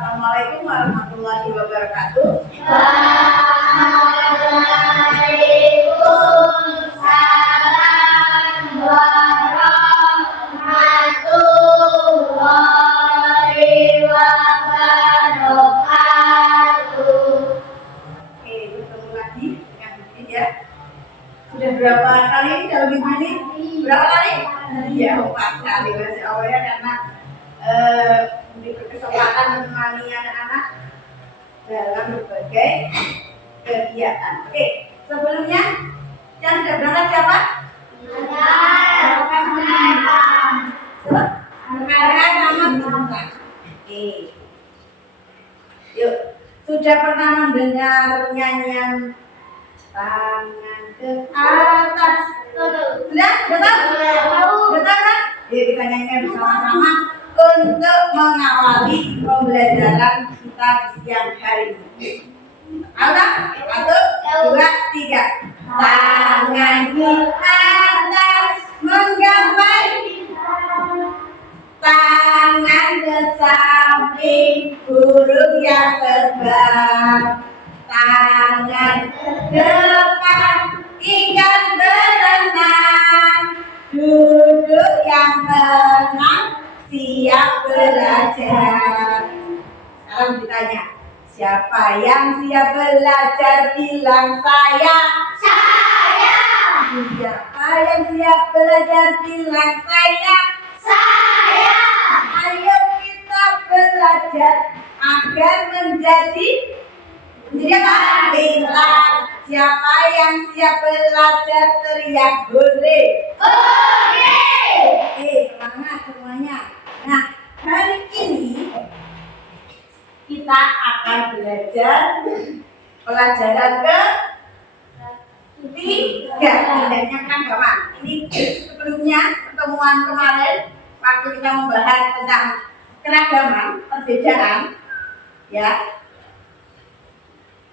Assalamualaikum warahmatullahi wabarakatuh. Waalaikumsalam warahmatullahi wabarakatuh. Oke, bertemu lagi dengan Bibin ya. Sudah berapa kali kalau Bibin ini? Berapa kali? Ya, 4 kali Masya Allah ya, karena memberi kesempatan menemani anak-anak dalam berbagai kegiatan. Oke, sebelumnya yang sudah berangkat siapa? Rekan sama Bintang. Oke. Yuk, sudah pernah mendengar nyanyian tangan ke atas? Sudah? Sudah tahu? Sudah tahu kan? Yuk kita nyanyikan bersama-sama untuk mengawali pembelajaran kita di siang hari ini. Ada? 1, 2, 3. Tangan ke atas menggambar, tangan ke samping burung yang terbang, tangan ke depan ikan berenang, duduk yang tenang siap belajar. Sekarang ditanya, siapa yang siap belajar? Bilang saya. Saya. Siapa yang siap belajar? Bilang saya. Saya. Ayo kita belajar agar menjadi apa? Pintar. Siapa yang siap belajar? Teriak boleh. Boleh. Oke, semangat semuanya. Nah, hari ini kita akan belajar pelajaran ke-3, indahnya keragaman. Ini sebelumnya pertemuan kemarin waktu kita membahas tentang keragaman, perbedaan, ya.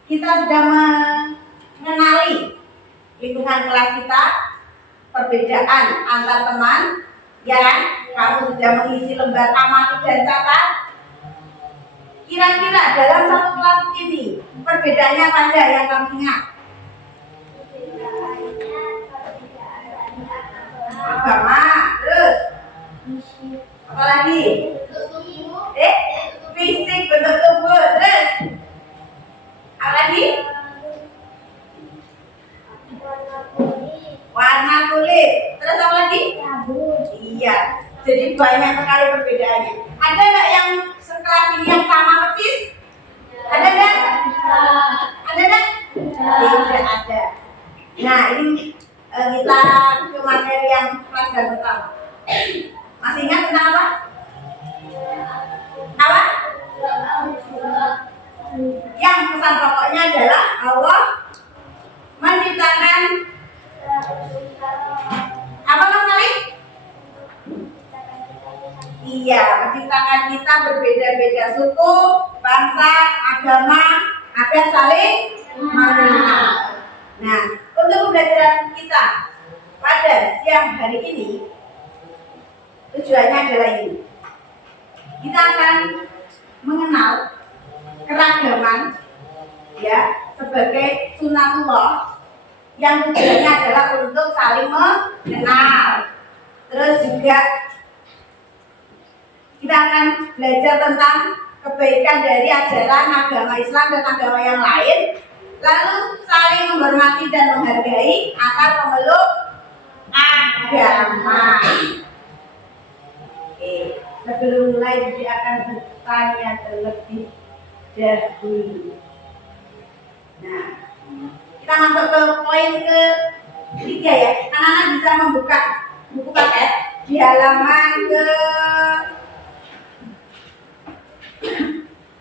Kita sudah mengenali lingkungan kelas kita, perbedaan antar teman, ya kan? Kamu sudah mengisi lembar amati dan catat. Kira-kira dalam satu kelas ini perbedaannya apa aja yang kamu ingat? Agama, terus apa lagi? Fisik, bentuk tubuh, terus apa lagi? Warna kulit, terus apa lagi? Iya, jadi banyak sekali perbedaannya. Ada nggak yang sekelas ini yang sama persis? Ada nggak? Ada nggak? Tidak ada. Nah, ini kita ke materi yang pelajaran pertama. Masih ingat tentang apa? Apa? Yang pesan pokoknya adalah Allah menciptakan apa Mas Malik? Iya, menciptakan kita berbeda-beda suku, bangsa, agama, agar saling mengenal. Nah, untuk pembelajaran kita pada siang hari ini, tujuannya adalah ini. Kita akan mengenal keragaman, ya, sebagai sunatullah yang tujuannya adalah untuk saling mengenal. Terus juga kita akan belajar tentang kebaikan dari ajaran agama Islam dan agama yang lain, lalu saling menghormati dan menghargai antar pemeluk agama. Oke, sebelum mulai dia akan bertanya terlebih dahulu. Nah, kita masuk ke poin ke-3 ya. Anak-anak bisa membuka buku paket di halaman ke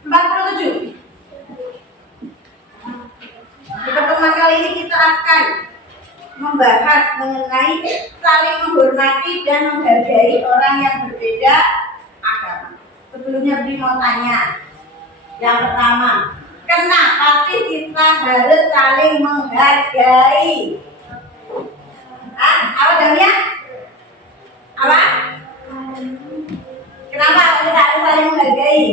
47. Di pertemuan kali ini kita akan membahas mengenai saling menghormati dan menghargai orang yang berbeda agama. Sebelumnya Bri mau tanya. Yang pertama, kenapa sih kita harus saling menghargai? Apa jamnya? Apa? Kenapa kita harus saling menghargai?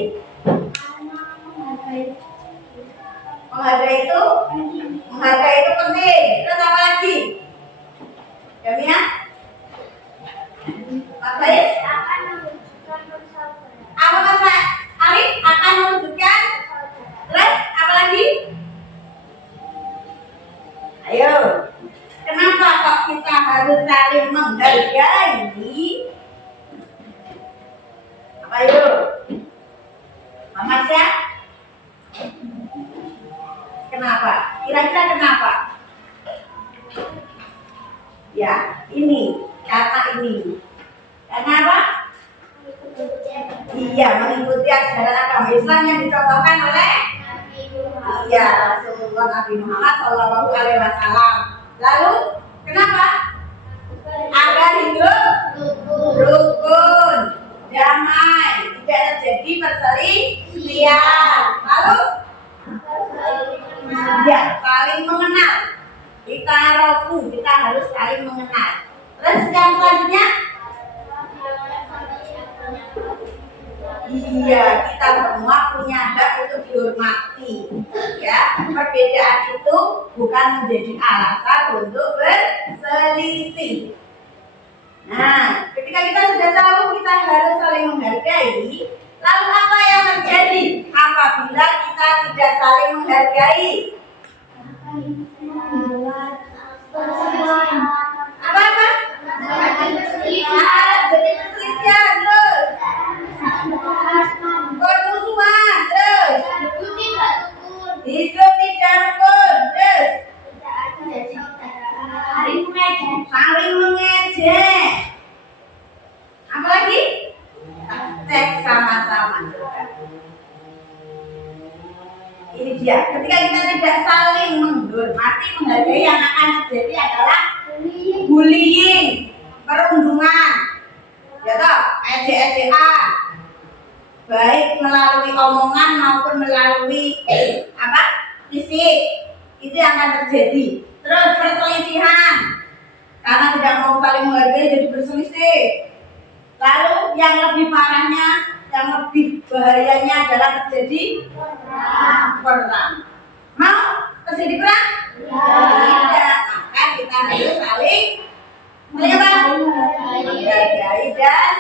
Mas Faiz? Akan mewujudkan persaudaraan. Apa Mas Arif? Akan mewujudkan. Terus apa lagi? Ayo. Kenapa kok kita harus saling menghargai? Apa ayo? Mama Syah? Kenapa? Kira-kira kenapa? Ya, ini. Karena ini. Karena apa? Iya, mengikuti ajaran agama Islam yang dicontohkan oleh iya, Rasulullah Nabi Muhammad Shallallahu Alaihi Wasallam. Lalu, kenapa? Agar hidup rukun, damai, tidak terjadi perselisihan. Lalu, ya, saling mengenal. Kita harus saling mengenal. Terus yang selanjutnya, iya, kita semua punya hak untuk dihormati. Ya, perbedaan itu bukan menjadi alasan untuk berselisih. Nah, ketika kita sudah tahu kita harus saling menghargai, lalu apa yang terjadi apabila kita tidak saling menghargai? Apa-apa? Jadi perselisihan terus. Permusuhan terus. Hidup tidak rukun terus. Saling mengejek. Apalagi? Cek sama-sama. Ini dia. Ketika kita tidak saling menghormati, menghargai, yang akan terjadi adalah bullying, perundungan, ya toh, ejek-ejekan, baik melalui omongan maupun melalui fisik, itu yang akan terjadi. Terus perselisihan, karena tidak mau saling menghargai jadi berselisih. Lalu yang lebih parahnya, yang lebih bahayanya adalah terjadi perang. Mau terjadi perang? Tidak, maka kita harus saling menghargai dan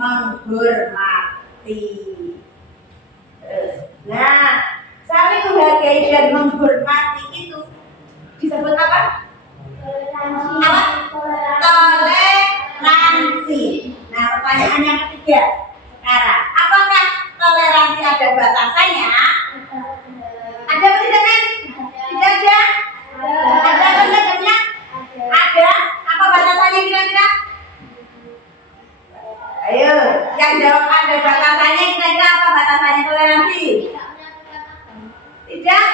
menghormati. Nah, saling menghargai dan menghormati itu disebut apa? Toleransi. Nah, pertanyaan yang ketiga sekarang, apakah toleransi ada batasannya? Ada apa tidak, Men? Tidak ada? Ada apa tidak? Ada. Apa batasannya kira-kira? Ayo, yang jawab ada batasannya, kira-kira apa batasannya toleransi? Tidak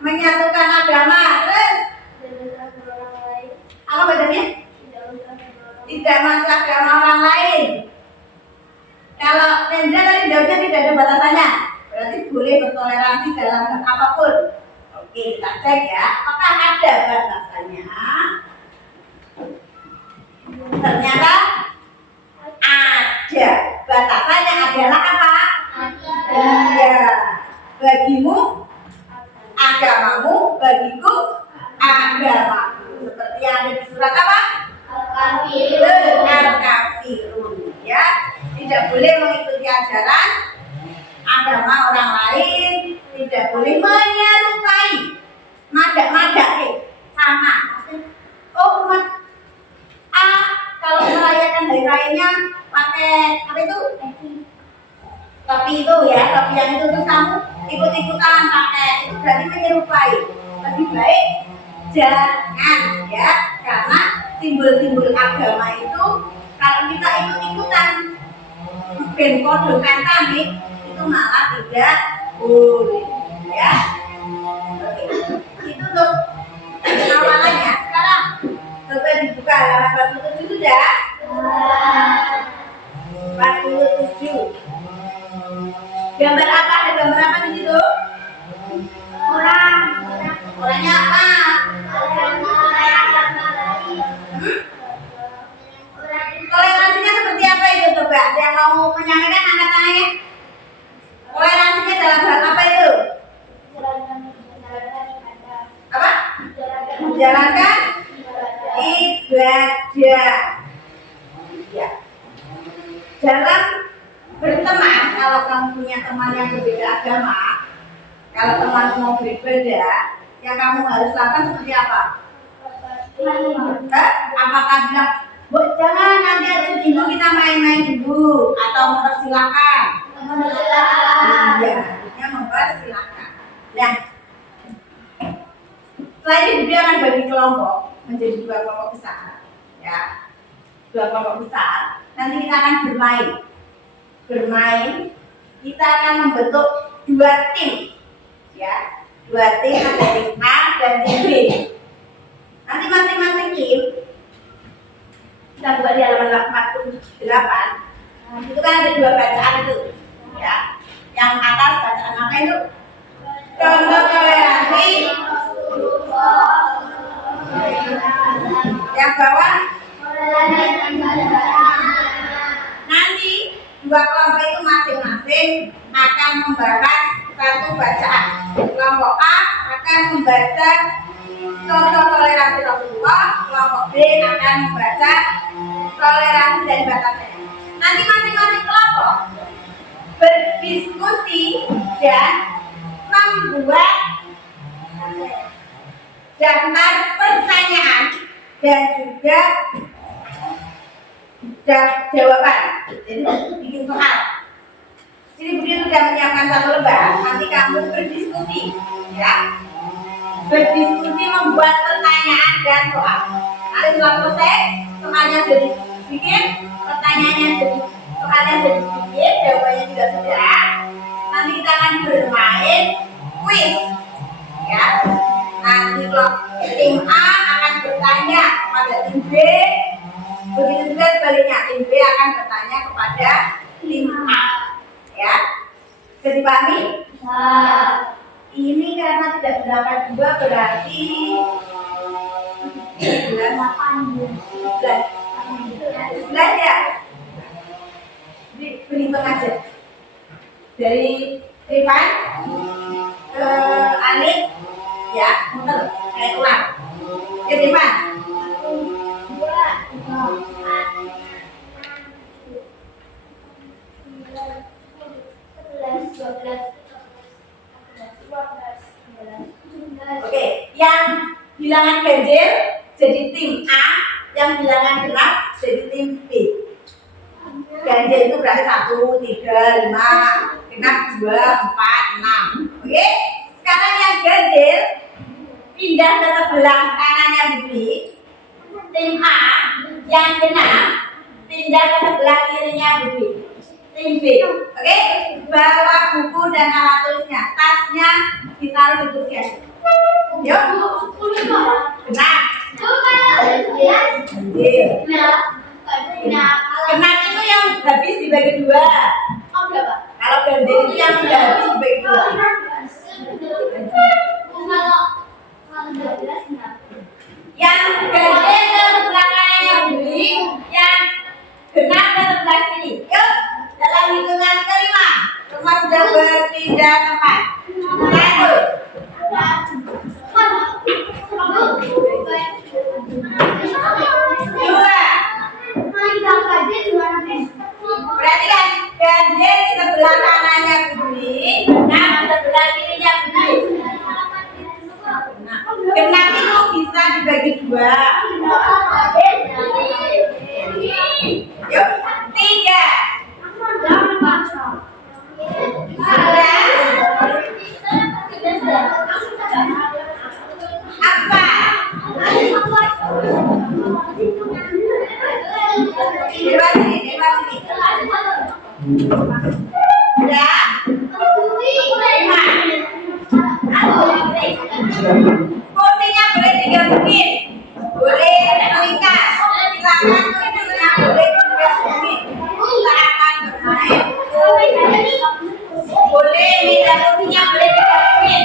menyatukan agama. Terus apa bedanya? Tidak masuk agama orang lain. Kalau Rendra tadi jawabnya tidak ada batasannya, berarti boleh bertoleransi dalam hal apapun. Oke, kita cek ya, apakah ada batasannya? Ternyata ada. Batasannya adalah apa? Iya. Bagimu agamamu, bagiku agamaku. Seperti yang ada di surat apa? Al-Kafirun. Ya, tidak boleh mengikuti ajaran agama orang lain, tidak boleh menyerupai, madak-madak sama. Oh, umat A kalau merayakan hari rayanya pakai apa itu? Topi itu ya, topi yang itu terus kamu ikut-ikutan pakai, itu berarti menyerupai. Lebih baik jangan ya, karena simbol-simbol agama itu kalau kita ikut-ikutan ben podo kancane itu malah tidak boleh ya. Oke. Itu untuk awalannya. Sekarang coba dibuka halaman 47 sudah? 47. Gambar apa? Ada gambar apa di situ? Orang. Orangnya apa? Toleransinya seperti apa itu coba? Ada yang mau menyampaikan, angkat tangannya. Toleransinya dalam hal apa itu? Apa? Menjalankan ibadah. dalam berteman, kalau kamu punya teman yang berbeda agama, kalau teman mau berbeda, yang kamu harus lakukan seperti apa? Apakah bilang, Bu, jangan nanti habis dulu kita main-main dulu, atau mempersilahkan? Iya, harusnya mempersilahkan. Nah, setelah ini dia akan bagi kelompok menjadi 2 kelompok besar, ya, 2 kelompok besar. Nanti kita akan bermain, kita akan membentuk 2 tim, ya, 2 tim, ada tim A dan tim B. Nanti masing-masing tim, kita buka di halaman 48, itu kan ada 2 bacaan itu, ya. Yang atas bacaan apa itu? Contoh toleransi. Yang bawah nanti 2 kelompok itu masing-masing akan membahas 1 bacaan. Kelompok A akan membaca contoh toleransi Rasulullah, kelompok B akan membaca toleransi dari batasnya. Nanti masing-masing kelompok berdiskusi dan membuat daftar pertanyaan dan juga jawaban. Jadi bikin soal. Jadi Budi sudah menyiapkan 1 lembar. Nanti kamu berdiskusi, ya. Berdiskusi membuat pertanyaan dan soal. Nanti setelah selesai, soalnya sudah dibikin, pertanyaannya sudah, soalnya sudah dibikin, jawabannya juga sudah. Nanti kita akan bermain quiz, ya. Nanti kalau tim A akan bertanya kepada tim B, begitu juga sebaliknya, tim B akan bertanya kepada tim A, ya. Bisa dipahami? Ini karena tidak berangkat 2 berarti 11 ya. Berhitung aja dari Rifan ke Anik, ya, muter kayak ulang. Ya, Rifan. 2, 11, 12, 13, 14, 15, 16. Oke, yang bilangan ganjil jadi tim A, yang bilangan genap jadi tim B. Ganjil itu berarti 1, 3, 5, genap 2, 4, 6. Oke, sekarang yang ganjil pindah ke sebelah kanannya Budi. Tim A yang genap pindah ke sebelah kirinya Budi. Tim B. Oke, bawa buku dan alat tulisnya. Tasnya ditaruh di kursi aja. Yuk, genap. Genap itu yang habis dibagi 2. Kalau ganjil itu yang sudah habis dibagi 2. Yang ganjil ke sebelah kanannya Budi, yang genap ke sebelah kiri. Yuk, dalam hitungan kelima, semua sudah berpindah tempat. 1, 2. Berarti kan ganjil di sebelah kanannya Budi, genap di sebelah kirinya Budi. Genap itu bisa dibagi 2. Yuk, 3. Apa? Dewa sini. Ya. 5. Kursinya boleh digabungin, boleh melingkar. Silakan kursinya boleh digabungin. Kita akan bermain. Boleh meja kursinya boleh digabungin.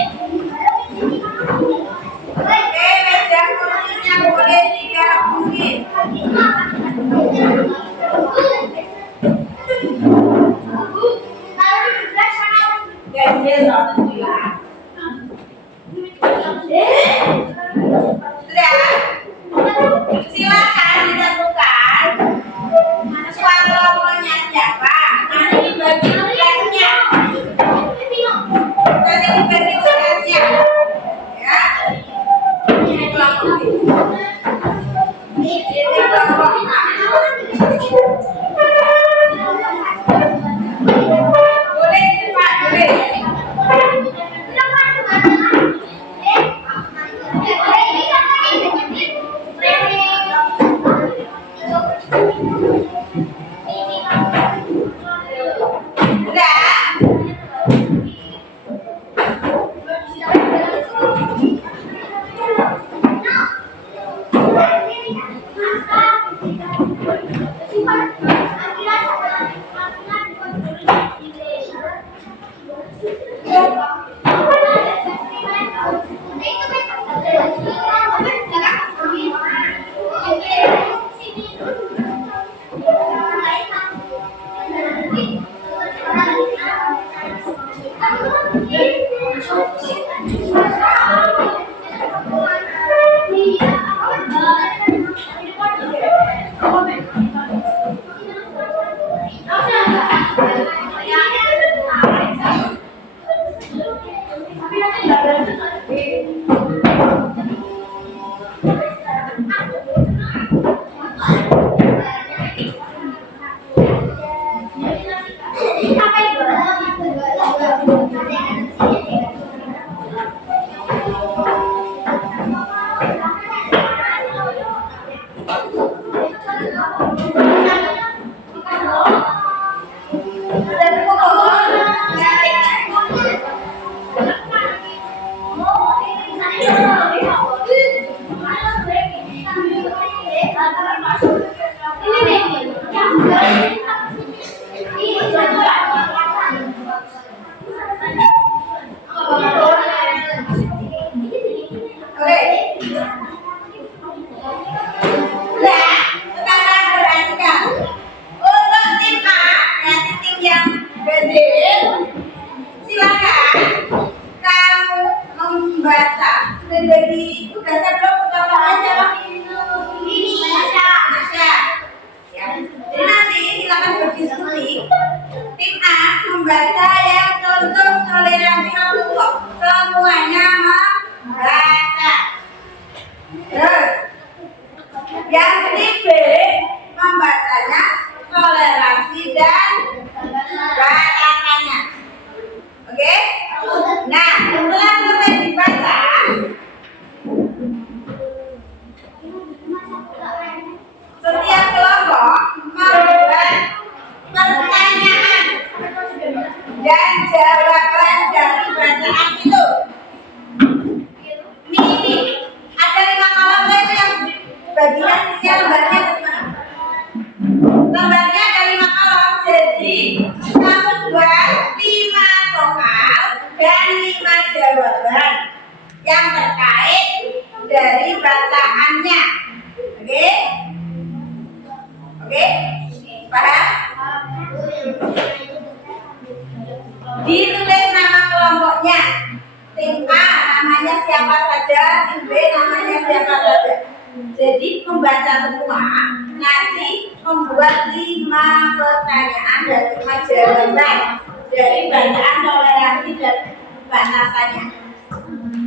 Oke, meja kursinya boleh digabungin. Menjadi tugasnya belum apa aja ini Masya ya. Jadi nanti silakan berdiskusi. Tim A membaca yang contoh toleransi kelompok, semuanya membaca. Terus yang tim B membacanya toleransi dan batasannya. Oke? Nah, setelah selesai dibaca, setiap kelompok membuat pertanyaan dan jawaban dari bacaan itu. Ini ada 5 kolom itu yang bagian lembarnya gimana? Lembarnya ada 5 kolom, jadi kamu buat 5 soal dan 5 jawaban yang terkait dari bacaannya. Oke? Oke? Paham? Ditulis nama kelompoknya. Tim A namanya siapa saja, tim B namanya siapa saja. Jadi membaca semua, nanti membuat 5 pertanyaan dan 5 jawaban dari bacaan toleransi dan batasannya.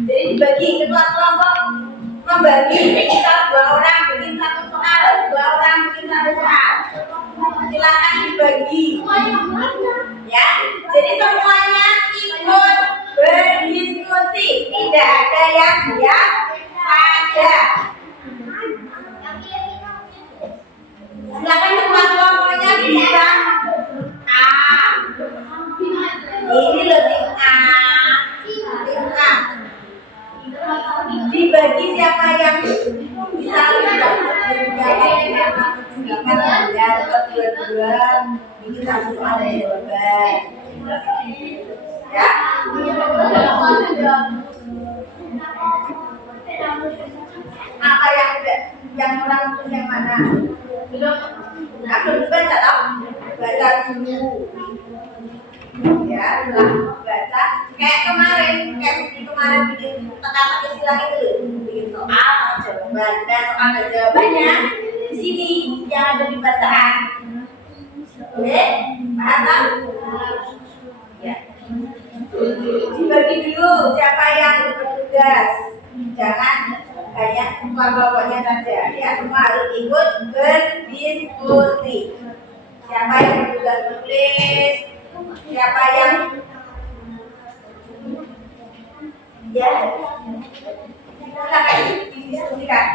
Jadi dibagi ketua kelompok membagi, kita 2 orang bikin 1 soal, 2 orang bikin 1 soal. Silakan dibagi, ya. Jadi semuanya ikut berdiskusi, tidak ada yang diam saja. Silakan ketua kelompoknya bilang A. Ini loh tim A. Tim A. Dibagi siapa yang bisa menjadi atau dua-dua ini satu ada jawaban ya. Apa yang orang tulis yang mana? Belum baca tau? Baca dulu ya, setelah baca kayak kemarin bikin teka-teki silang itu, bikin soal jawaban, soal dan jawabannya di sini yang ada di bacaan. Oke, paham tak? Ya. Dibagi dulu siapa yang bertugas, jangan hanya kelompoknya saja ya, semua harus ikut berdiskusi. Siapa yang bertugas menulis, siapa yang ya, silakan didiskusikan.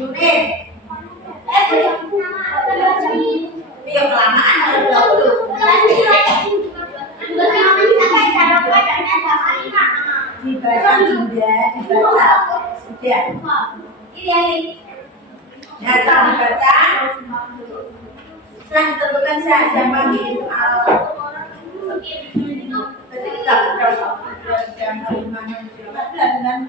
unit. Iya kelamaan kalau 20. Dibaca sudah, dibaca sudah. Ini. Nah, setelah dibaca, setelah ditentukan siapa gitu ketika jam 5 dan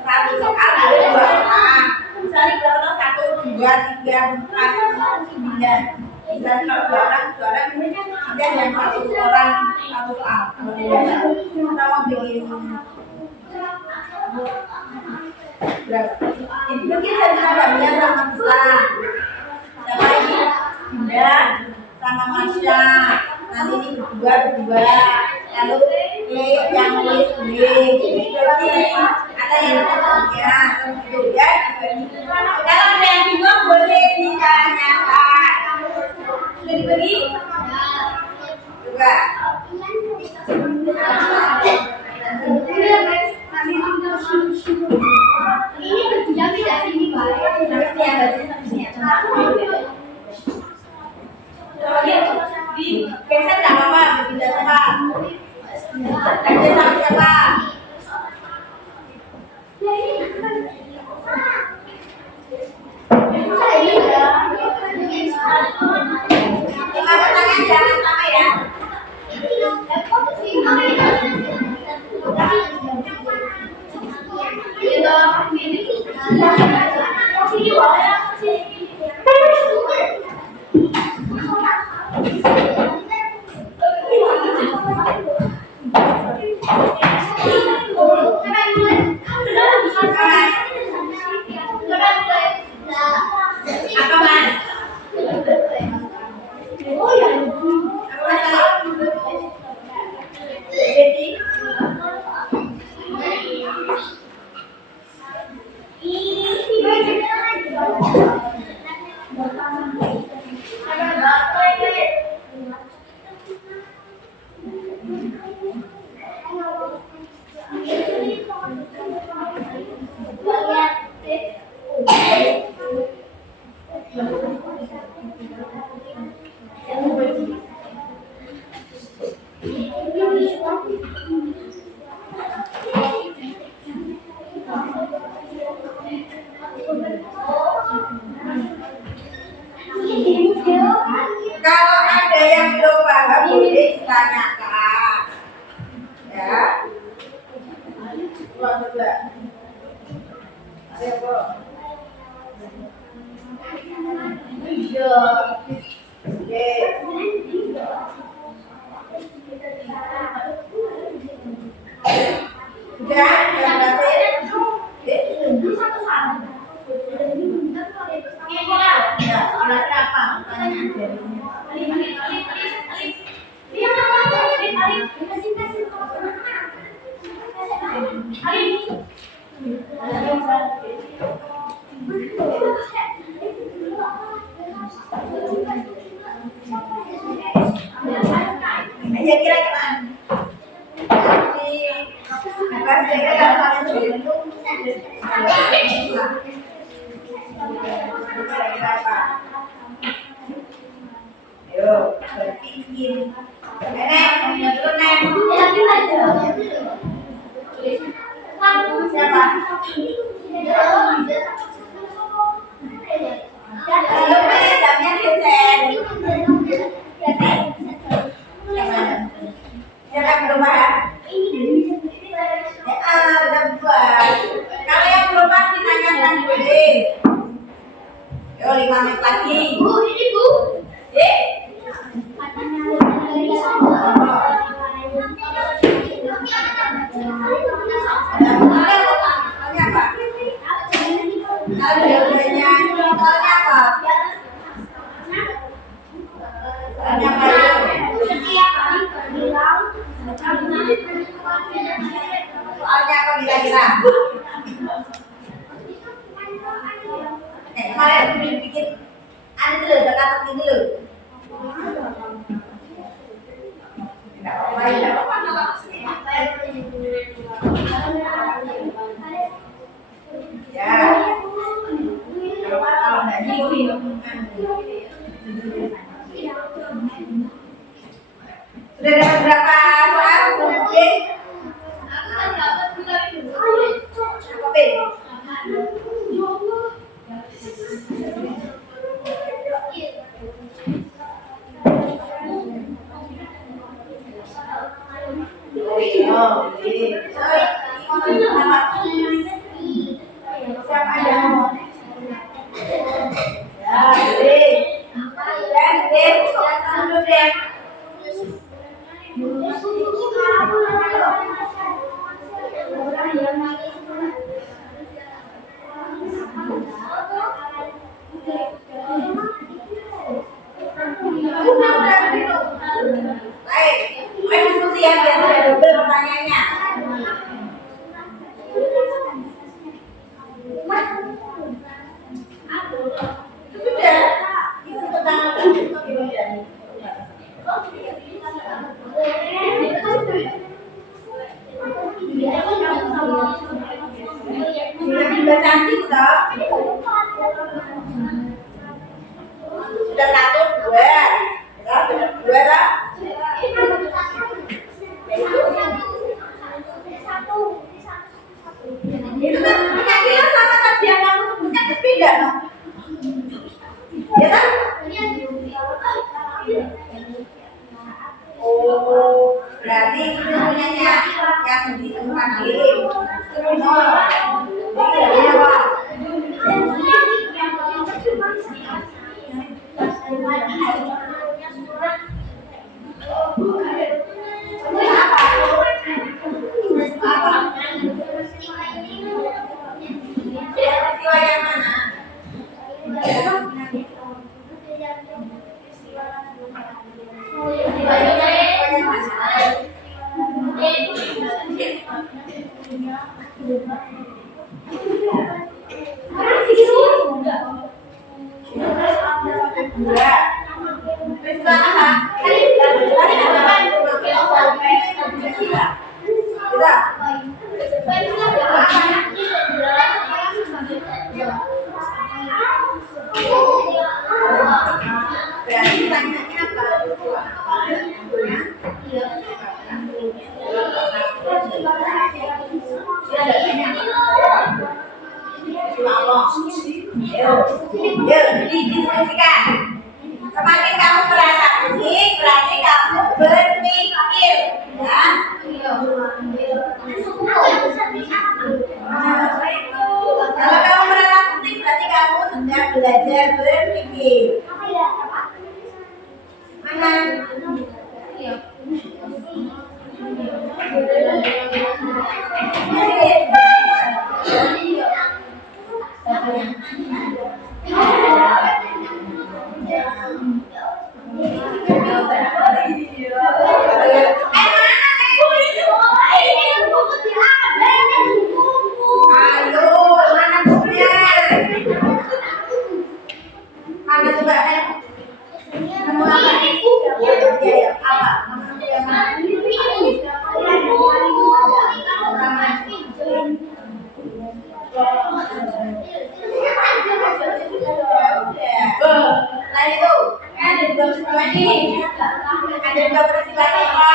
satu soal ada 2 orang. Misalnya berapa? 1, 2, 3, 4, 9. Misalnya kalau 2 orang kemudian yang 1 orang 1 soal. Kita mau bikin berapa? Ini mungkin saya bagian sama Musa. Siapa ini? Dinda sama Masya. Nanti ini berdua. Lalu yang nulis ini ada yang ya kemudian kalau ada yang bingung boleh ditanyakan. Sudah dibagi? Juga. Ini kerja tidak ini di keset nggak apa-apa, tidak apa. Kerja sama siapa? Lima pertanyaan jangan sama ya. Apa mas? Jadi kalau ada yang belum paham boleh ditanyakan. Ya. Coba. Ayo, Bro. Iya. Oke. Sudah, yang berhasil. Ya, kira-kira apa pertanyaan jadinya? Ya kira-kira. Ayo, berpikir. Nenek, turun siapa? Ayo, jamnya geser. Siapa yang berubah? Ya, udah buat. Kalau yang berubah ditanyakan boleh. Yo, 5 menit lagi. Bu, ini Bu. Ada Nah, kemarin bikin ada dulu, kata ini dulu. Tidak apa-apa, tidak apa-apa. Ya, kalau nggak nyuri, sudah dapat berapa soal? Mungkin Oke. Siapa yang mau? Ya, deh. Baik, diskusi ya biar tidak double pertanyaannya. Sudah, itu tentang apa? Sudah cantik toh? Sudah satu, dua, dua toh? Itu kan penyakitnya sama tadi yang kamu sebutkan berbeda dong. Ya kan? Oh, berarti itu punyanya yang ditemukan di ini apa? Peristiwa yang mana? Berarti tanyanya didiskusikan. Semakin kamu merasa pusing, berarti kamu berpikir, ya. Kalau kamu merasa pusing, berarti kamu sedang belajar berpikir. Mana? Ada dua peristiwa apa?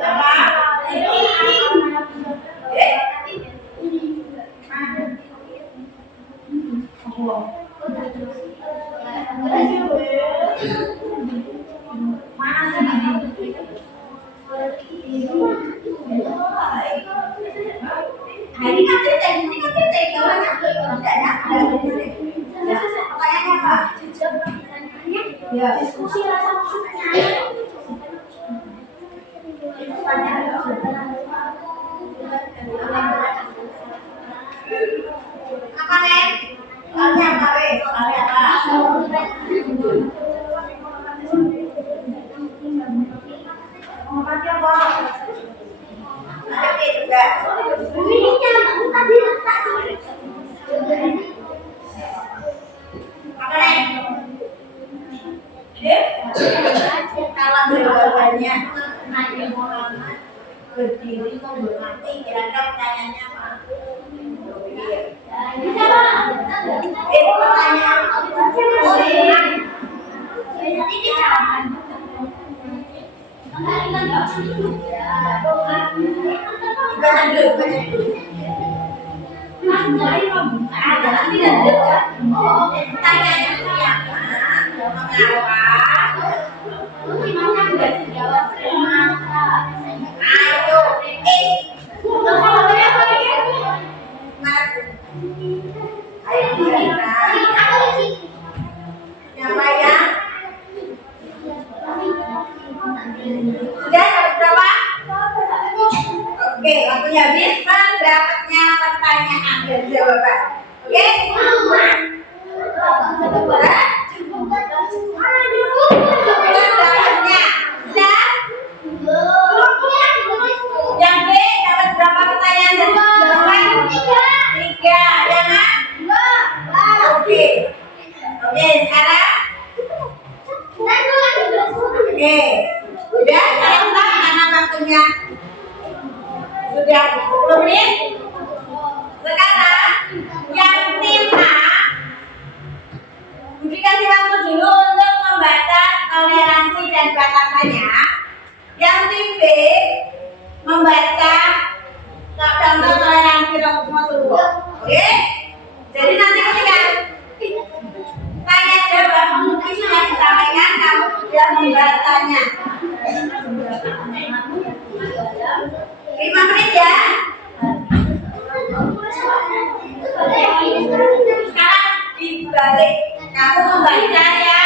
Apa? Diskusi rasa maksudnya. Apa nih? Soalnya apa weh? Soalnya apa? Obatnya apa? Ada juga. Ini jangan tadi letak. Apa nih? Kalau jawabannya Nabi Muhammad berdiri menghormati, kira-kira pertanyaannya apa? Bisa Pak? Pertanyaan ini jawaban. Baca dulu. Pertanyaannya siapa? Mengapa? Ayo, siapa ya? Sudah dapat berapa? Oke, waktunya habis. Dapatnya pertanyaan dan jawaban. Oke? Dapatnya. Sudah? Yang B dapat berapa pertanyaan dan jawaban? 3. Ya kan? Oke. Oke, sekarang. Oke. Sudah? Sekarang karena waktunya sudah 10 menit. Sekarang yang tim A dikasih waktu dulu untuk membaca toleransi dan batasannya. Yang tim B membaca contoh toleransi Rasulullah. Oke? Jadi nanti ketika tanya jawab mungkin sudah disampaikan, kamu sudah membacanya. 5 menit ya. Sekarang dibalik, kamu membaca ya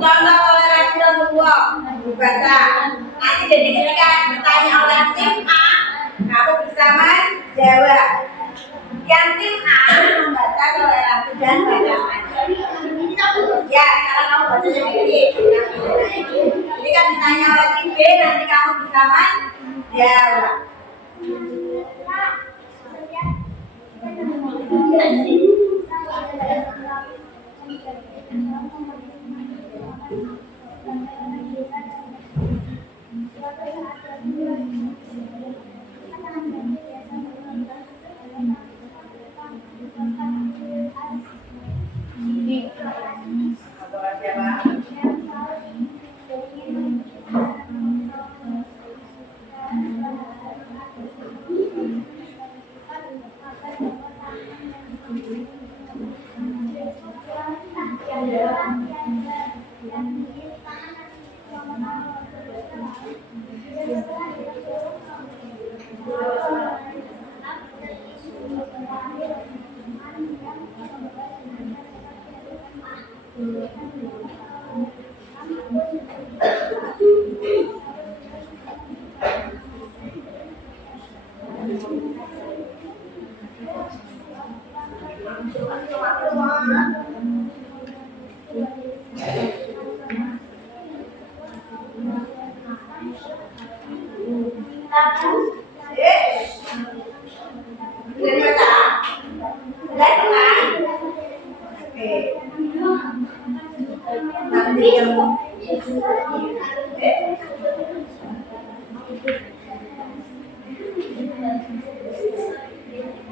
contoh toleransi Rasulullah, dibaca. Nanti jadi ketika bertanya oleh tim A, kamu bisa menjawab. Yang tim A membaca toleransi dan batasan. Ya, sekarang kamu baca sendiri. Jadi kan ditanya oleh tim B, nanti kamu bisa menjawab.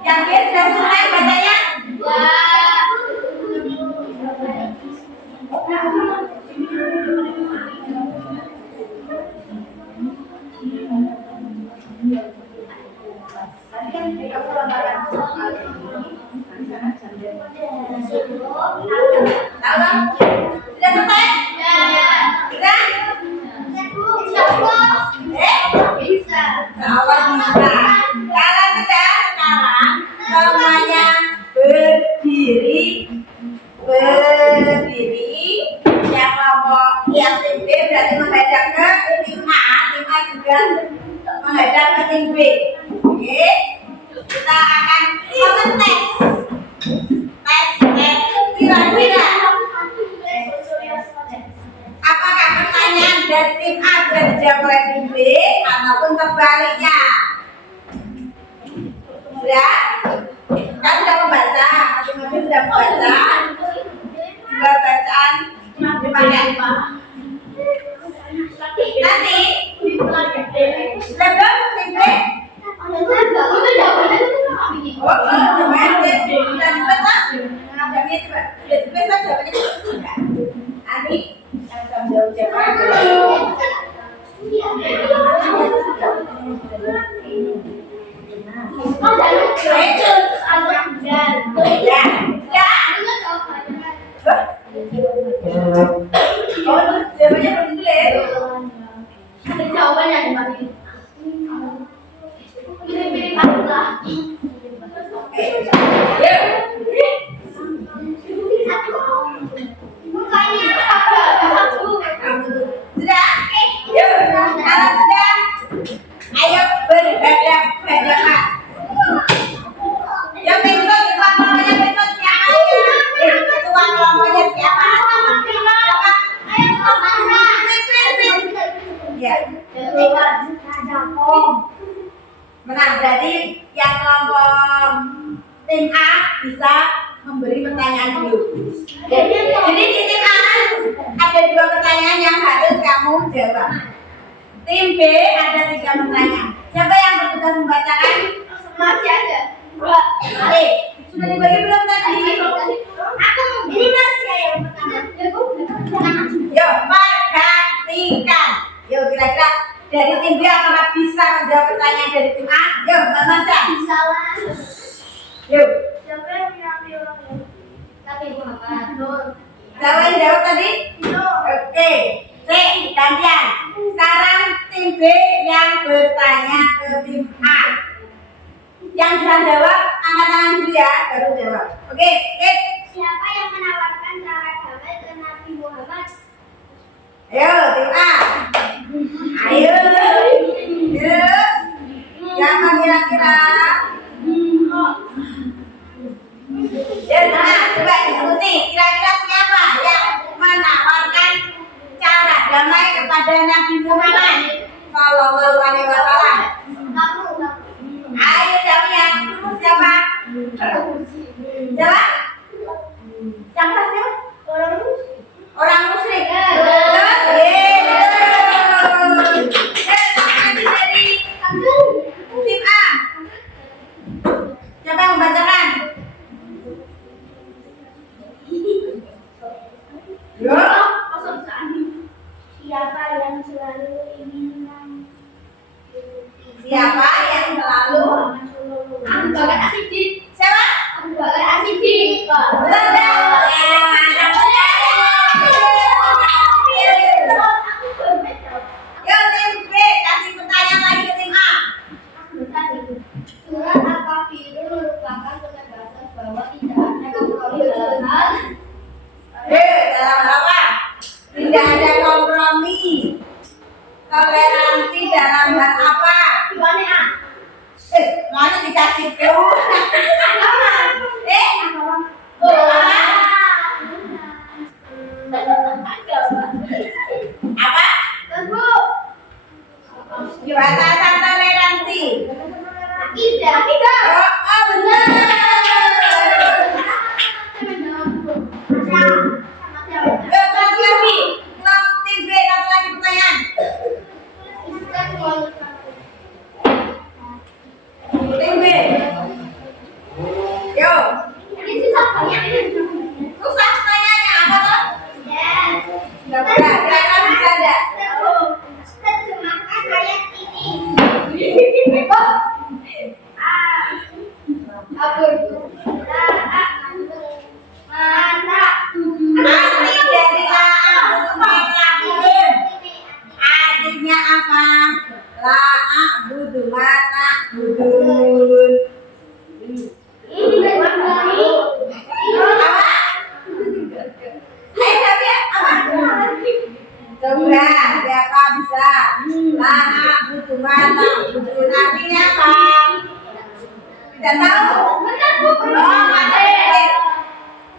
Yang dia sudah selesai bacanya? Berdiri, siapa membaca ke tim B. Oke, kita akan mengetes. Tes kira-kira apakah pertanyaan dari tim A bisa dijawab oleh tim B ataupun sebaliknya. Sudah? Kan sudah membaca, masing-masing sudah membaca. Dua bacaan dipakai. Nanti lebam tim B. Oh, coba tes dan pesan. Jamnya coba. Pesan jawabannya sudah. Nanti yang jawab Ayo berhadapan. Yang besok ketua kelompoknya besok siapa ya? Ketua kelompoknya siapa? Ya. Menang berarti yang kelompok tim A bisa memberi pertanyaan dulu. Jadi di tim A ada 2 pertanyaan yang harus kamu jawab. Tim B ada 3 pertanyaan. Siapa yang bertugas membacakan? Masih ada. Mari, sudah dibagi belum tadi? Aku ini masih yang pertama. Yuk, perhatikan. Yuk, kira-kira dari tim B apakah bisa menjawab pertanyaan dari tim A? Yuk, Mbak Masya. Bisa lah. Yuk, Siapa yang mengambil orangnya? Tapi Muhammad Nur. siapa yang jawab tadi? Nur. Oke, C, gantian. Sekarang tim B yang bertanya ke tim A. Yang bisa jawab, angkat tangan dulu ya, baru jawab. Oke, Siapa yang menawarkan cara damai ke Nabi Muhammad? ayo tim A. Ayo. Yuk. Siapa kira-kira? Ya, nah, coba diskusi. Kira-kira siapa yang menawarkan cara damai kepada Nabi Muhammad Sallallahu Alaihi Wasallam? Kamu. Ayo Damia, siapa? Siapa? Siapa sih? Orang musyrik. Nanti dari tim A. Siapa yang membacakan? Yuk. Siapa yang selalu ingin Siapa yang selalu? Abu Bakar As-Siddiq. Siapa? Abu Bakar As-Siddiq. Yuk tim B, kasih pertanyaan lagi ke tim A. Surat Al-Kafirun merupakan penegasan bahwa tidak ada kompromi dalam hal Dalam apa? Tidak ada kompromi. Toleransi dalam hal apa? gimana? Mana dikasih tahu? Apa? Batasan toleransi. Tidak. Oh, benar. Yuk, satu lagi. Tim B, satu lagi pertanyaan. Tim B. Yuk. Susah pertanyaannya apa toh? Sudah berat. Kira-kira bisa enggak? Terjemahkan ayat ini. Arti dari la'abudun. Artinya apa? La'abudu mata budun. Apa? Ayo tapi apa? Coba siapa bisa? La'abudu mata budun. Tidak tahu? Benar Bu. Oh, masih.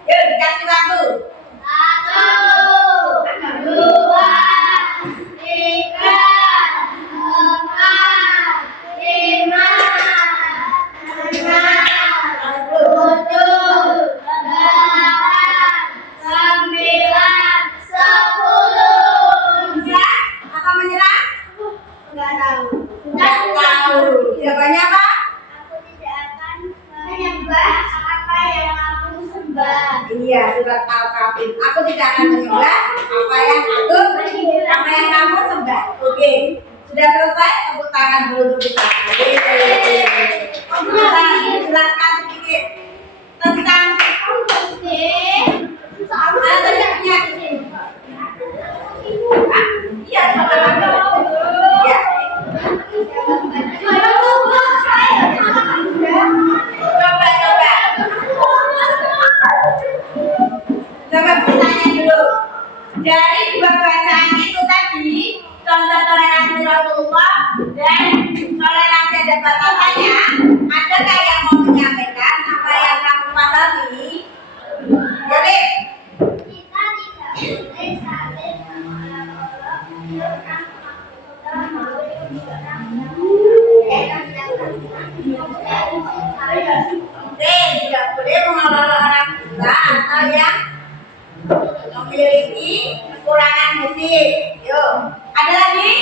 Yuk dikasih waktu. 1, 2, 3, 4, 5, 6, 7, 8, 9, 10. Bisa atau menyerah? Enggak tahu. Tidak tahu. Jawabannya apa? Aku tidak akan menyembah apa yang aku sembah. Iya, surat Al-Kafir. Aku tidak akan menyembah apa yang kamu sembah. Oke, sudah selesai. Tepuk tangan dulu untuk kita. Kita jelaskan sedikit tentang ada tandanya. Iya, sama-sama. Iya. Coba. Coba bertanya dulu. Dari dua bacaan itu tadi, contoh toleransi Rasulullah dan toleransi ada batasannya, adakah yang mau menyampaikan apa yang kamu pahami? Jadi, Kita tidak boleh saling mengolok-olok tentang maksud mau oke, tidak boleh mengolok orang gila atau yang memiliki kekurangan fisik. Yuk, ada lagi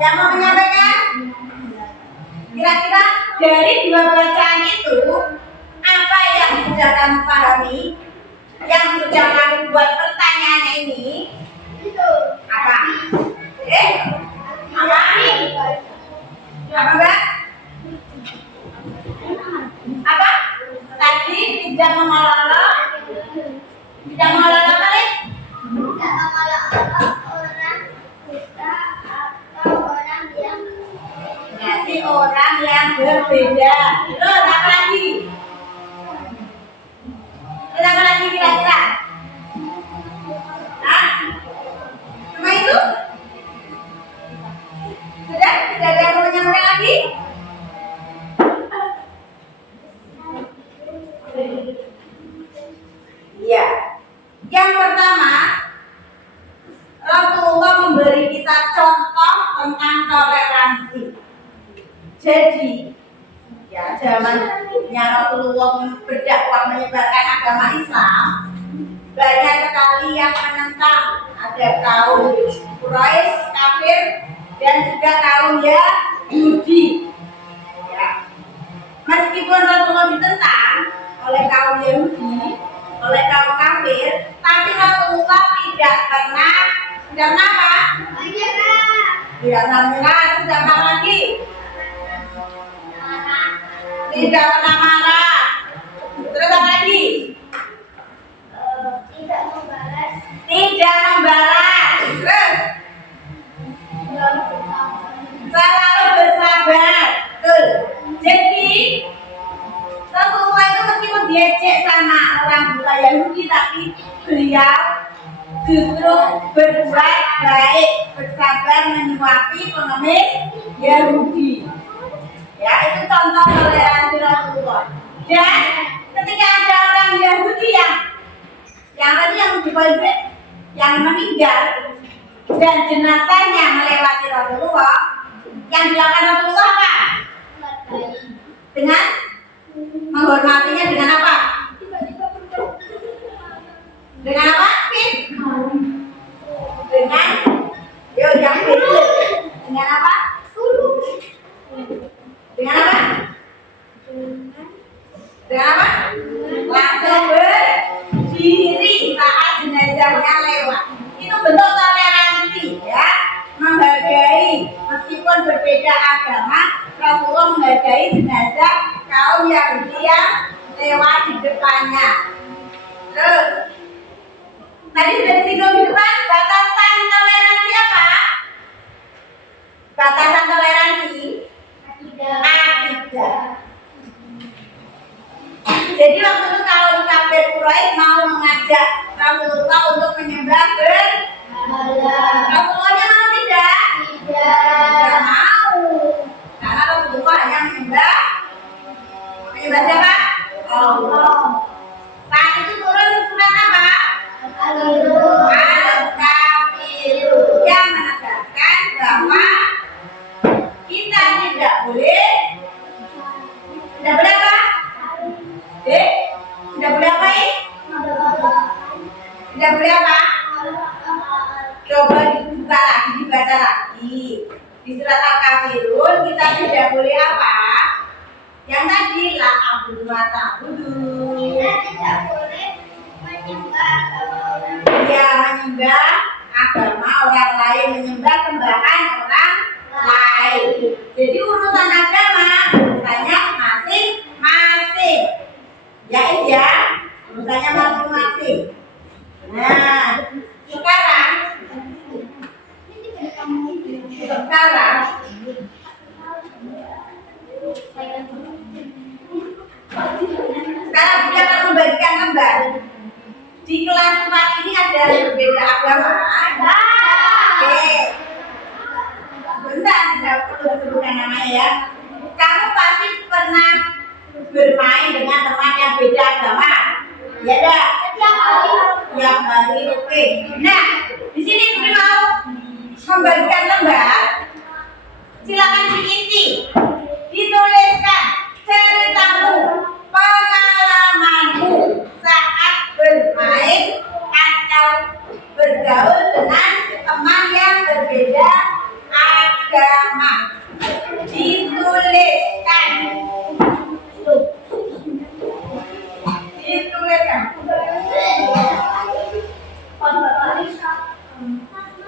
yang mau menyampaikan? Kira-kira dari dua bacaan itu apa yang sudah kamu pahami? Yang sudah kamu buat pertanyaannya ini apa? Apa? Apa Mbak? Apa? Tadi tidak mengolok-olok. Tidak mengolok-olok kali? tidak mengolok-olok orang buta atau orang yang Jadi orang yang berbeda. Terus apa lagi? Terus apa lagi kira-kira? Hah? Cuma itu? Sudah? Tidak ada yang mau menyampaikan lagi? Iya. Yang pertama, Rasulullah memberi kita contoh tentang toleransi. Jadi, ya zamannya Rasulullah berdakwah menyebarkan agama Islam, banyak sekali yang menentang. Ada kaum Quraisy kafir dan juga kaum Yahudi. Ya. Meskipun Rasulullah ditentang oleh kaum Yahudi, oleh kaum kafir, tapi Rasulullah tidak pernah apa? menyerah. Tidak pernah menyerah. Sudah apa lagi? Tidak pernah marah. Terus apa lagi? Tidak membalas. Tidak membalas. Terus selalu bersabar. Betul. Jadi Rasulullah itu meskipun diejek sama orang buta Yahudi, tapi beliau justru berbuat baik, bersabar menyuapi pengemis Yahudi. Ya, itu contoh toleransi Rasulullah. Dan ketika ada orang Yahudi yang meninggal dan jenazahnya melewati Rasulullah, yang dilakukan Rasulullah apa? Dengan menghormatinya dengan apa? Dengan apa? Dengan yang itu. Dengan apa? Dengan apa? Dengan apa? Langsung berdiri saat jenazahnya lewat. Itu bentuk toleransi, ya. Menghargai meskipun berbeda agama, Rasulullah menghargai jenazah kaum Yahudi yang lewat di depannya. Terus tadi sudah disinggung di depan, batasan toleransi apa? Batasan toleransi akidah. Jadi waktu itu kaum kafir Quraisy mau mengajak Rasulullah untuk menyembah berhala. Rasulullahnya mau tidak? Tidak mau. Karena Rasulullah hanya menyembah kita tidak boleh apa? Yang tadi la abudu wa ta'budu. Kita tidak boleh menyembah agama orang Ya, menyembah agama orang lain, menyembah sembahan orang lain. Jadi urusan agama urusannya masing-masing. Ya, ya, urusannya masing-masing. Nah, sekarang kita akan membagikan gambar. Di kelas 4 ini ada yang berbeda agama. Oke. Sebentar, tidak perlu disebutkan namanya ya. Kamu pasti pernah bermain dengan teman yang beda agama. Ya dah. Yang kali oke. Nah, di sini Bri mau membagikan lembar. Silakan diisi. Dituliskan ceritamu, pengalamanmu saat bermain atau bergaul dengan teman yang berbeda agama. Dituliskan.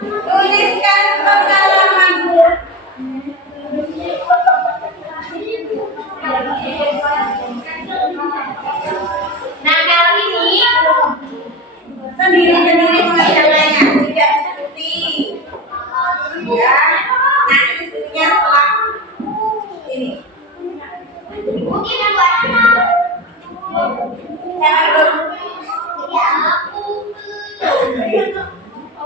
Tuliskan pengalamanmu. Nah, kali ini sendiri-sendiri mengerjakannya, tidak diskusi. Ya, nanti diskusinya setelah ini. mungkin yang buatnya Jangan belum. ya aku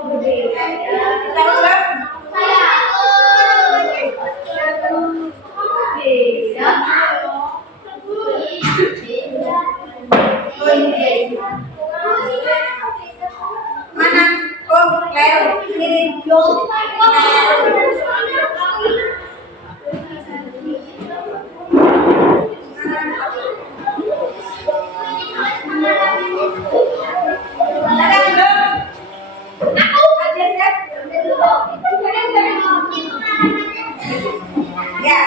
Kita ulang. saya Mana? Oh, Leo. Ini. Ada belum? Aku aja siap. Ya.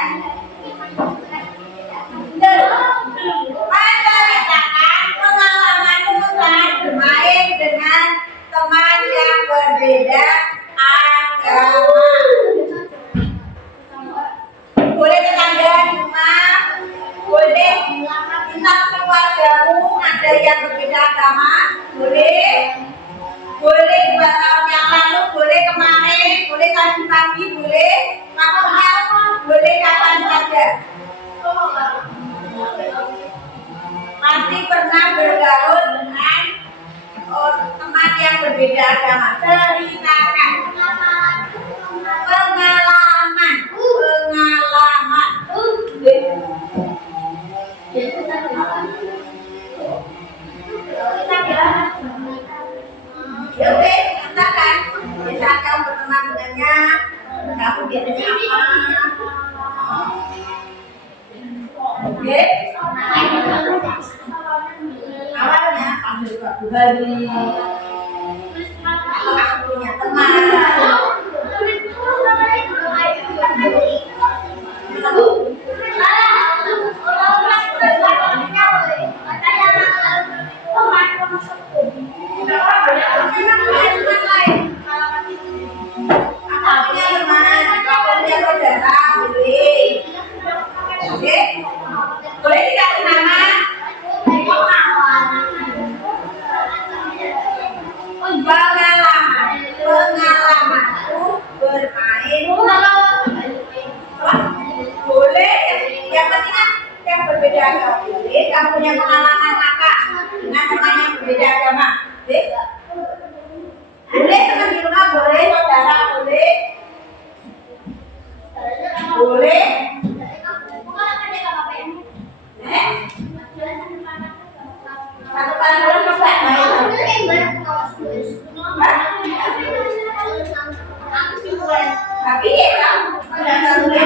Menceritakan pengalamanmu saat bermain dengan teman yang berbeda agama. Boleh tetangga di rumah, boleh bisa keluargamu ada yang berbeda agama, boleh 2 tahun yang lalu, boleh kemarin, boleh tadi pagi, boleh pokoknya boleh kapan saja. Pasti pernah bergaul dengan teman yang berbeda agama. Ceritakan pengalaman. Ya oke, ceritakan. Bisa kamu berteman dengannya, kamu biasanya apa? Oke. Awalnya kamu suatu hari kamu punya teman. Boleh dikasih nama? Pengalamanku bermain. Boleh. Yang penting kan yang berbeda agama. Boleh. Kamu punya pengalaman apa dengan teman yang berbeda agama? Boleh. Boleh teman di rumah, boleh saudara, boleh. Boleh. Satu kali dulu bisa tapi ya kamu sudah sampai.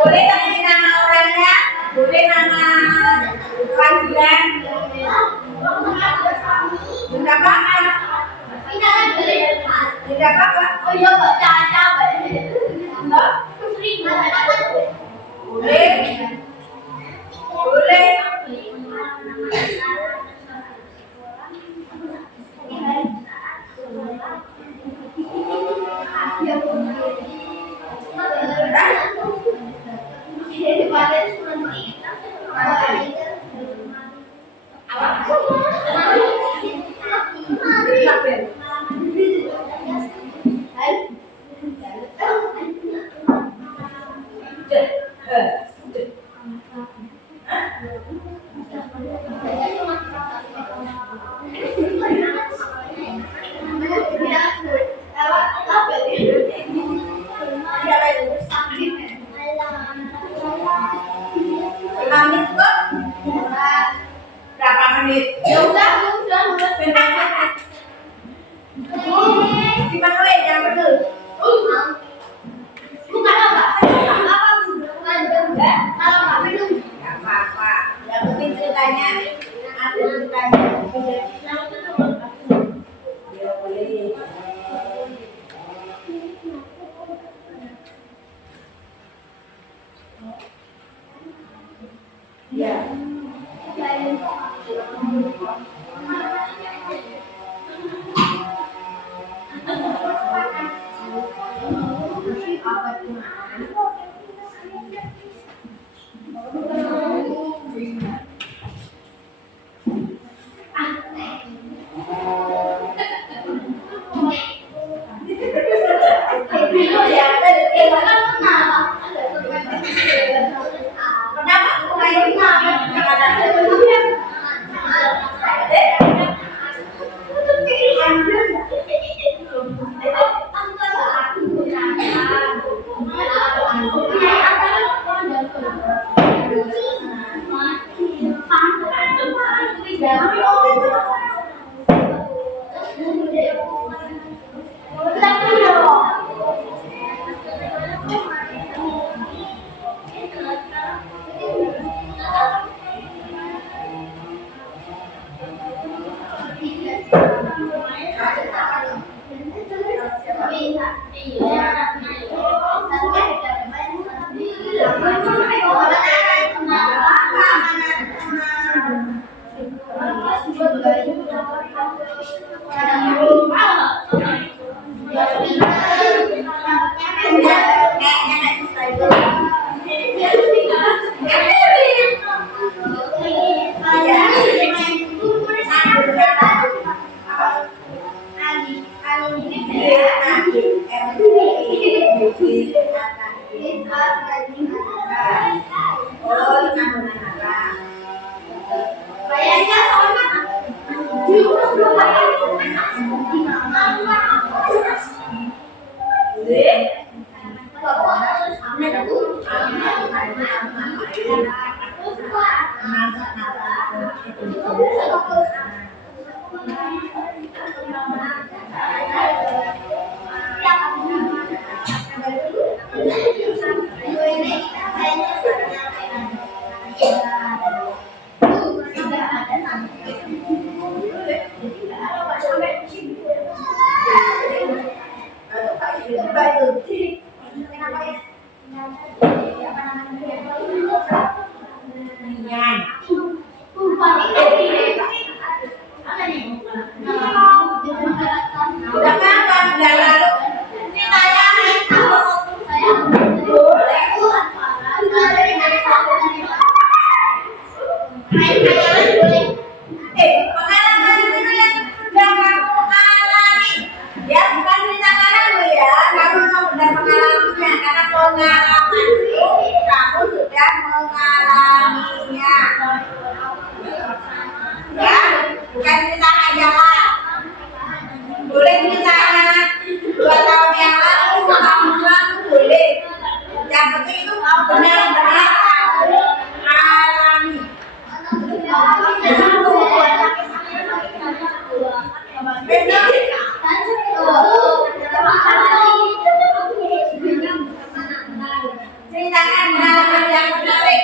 Boleh kasih nama orangnya, boleh nama panggilan. Berapa? Tidak apa-apa. Oh iya, Mbak Caca, Mbak. Mbak, boleh. Boleh. Menit kok? Berapa menit? Ya udah. Gimana weh? Jangan betul. Bukan apa? Kalau nggak minum. Gak apa-apa. Yang penting ceritanya ada ceritanya. Ya boleh. Ya. Kenapa? Ceritakan hal yang menarik.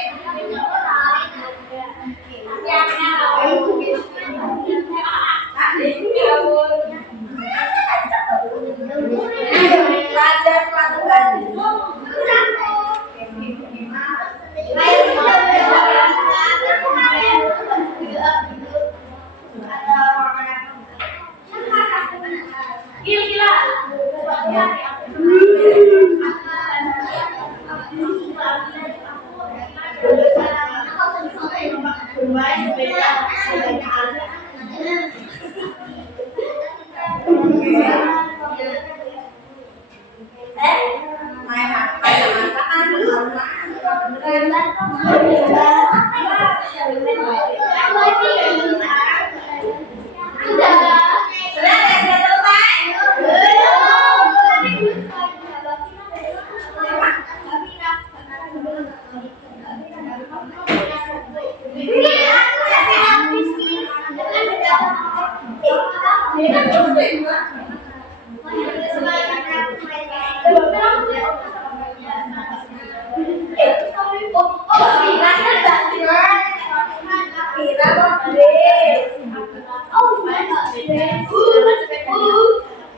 Main apa ya masakan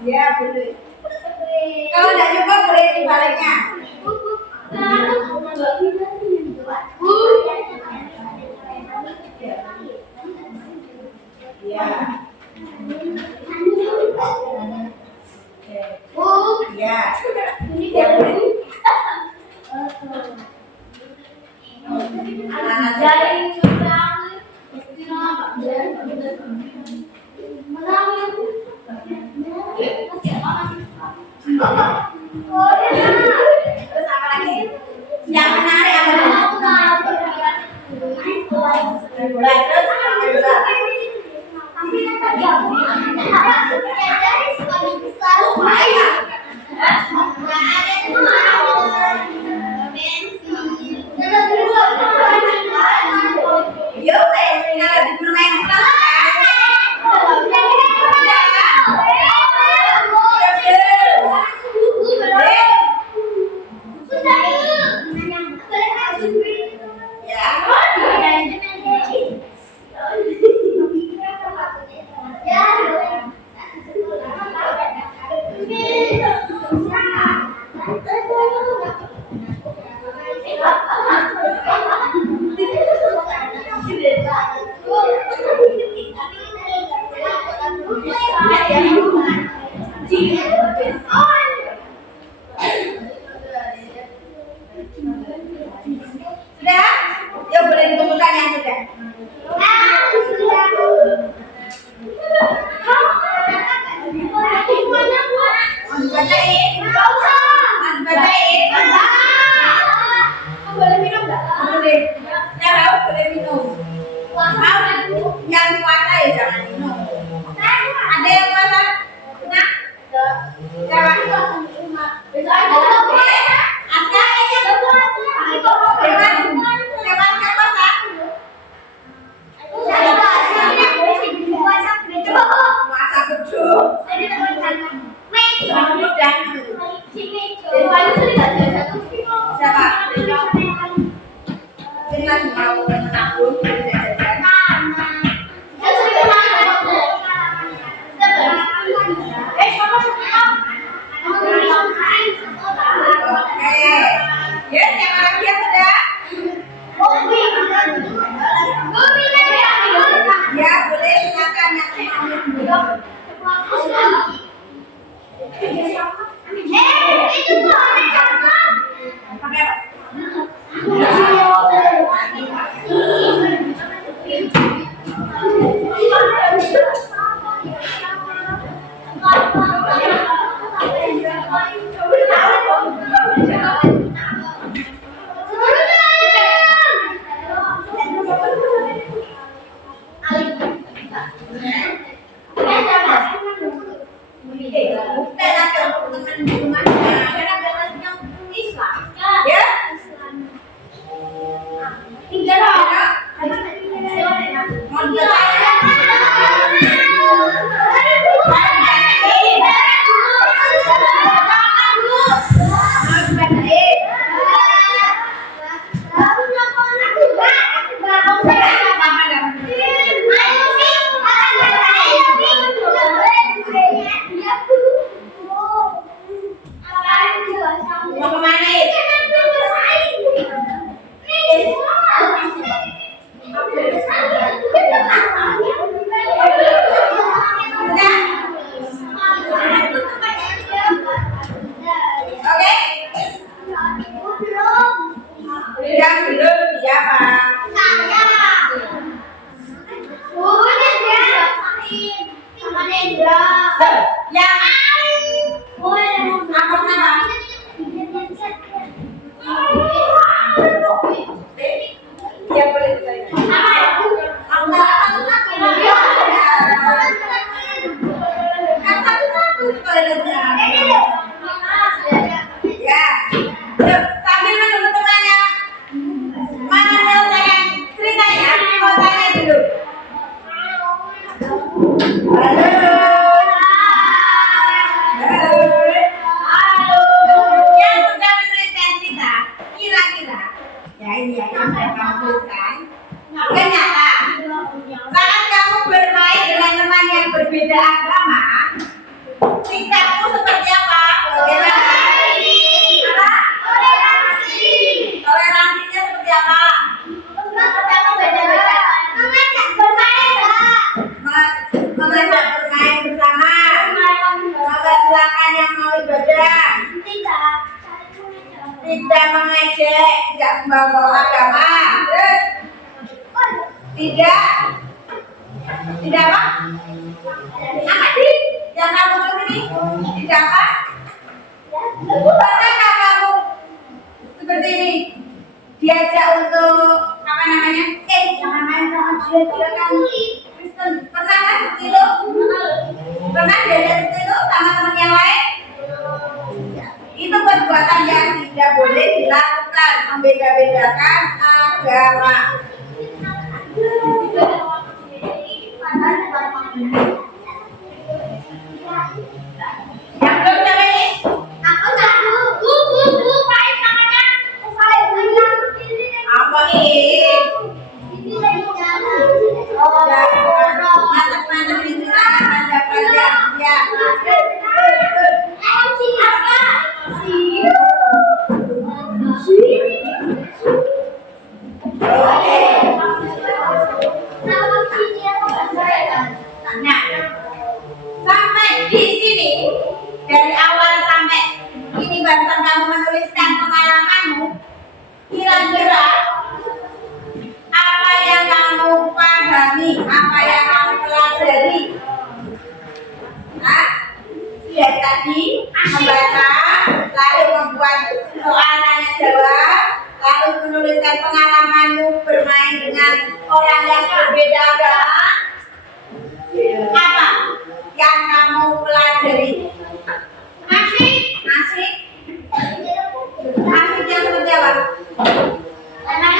ya boleh. Kalau tidak coba boleh dibaliknya. Ya. Ya. Ya boleh. Terus apa lagi? Yang menarik apa lagi? Bola terus bola. Yo wes, kalau di permain sudah? Ya boleh ditemukan yang sudah. Boleh minum nggak? Boleh. Yang haus boleh minum. Yang puasa ya jangan minum. Ada yang puasa? Nah, siapa? Puasa gedung. Siapa? Dengan mau menabung dari jajan. Oke. Ya, siapa lagi yang sudah? Ya, boleh silakan yang mau. Pakai apa? tidak mengejek, tidak membawa agama. Terus tidak apa? Apa sih yang kamu tulis ini? Tidak apa? Pernahkah kamu seperti ini diajak untuk apa namanya? Jangan main sama dia kamu Kristen. Pernah nggak seperti itu? Pernah diajak seperti itu sama teman yang lain? Itu perbuatan yang tidak boleh dilakukan, membeda-bedakan agama. Yang belum siapa ini? Aku tahu. Bu, pakai tangannya. Saya bilang Apa ini? ini lagi jalan. Mantap-mantap ini panjang-panjang ya. Nah, sampai di sini dari awal sampai ini barusan kamu menuliskan pengalamanmu. Kira-kira apa yang kamu pahami, apa yang kamu pelajari? Ya tadi membaca, lalu membuat soal nanya jawab, lalu menuliskan pengalamanmu bermain dengan orang yang berbeda agama. Apa yang kamu pelajari? Asik yang seperti apa? Apa?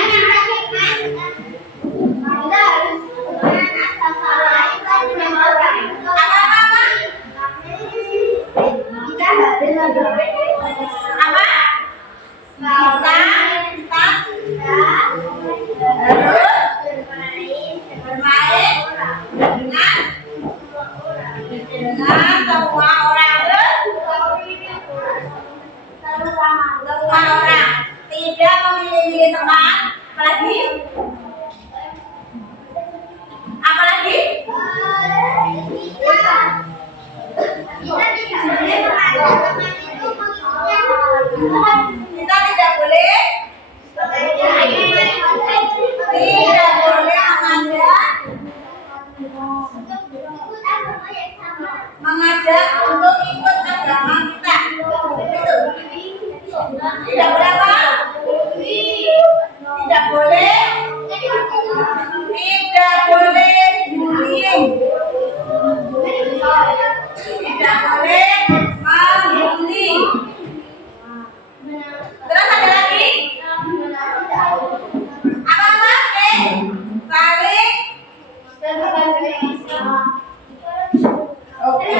Bermain dengan semua orang. Semua orang tidak memilih-milih teman. Apalagi? Kita tidak boleh mengajak untuk ikut agama kita. Betul. Tidak boleh apa? Tidak boleh bullying. Tidak boleh membuli. Terus ada lagi? Apa? Saling. Oke.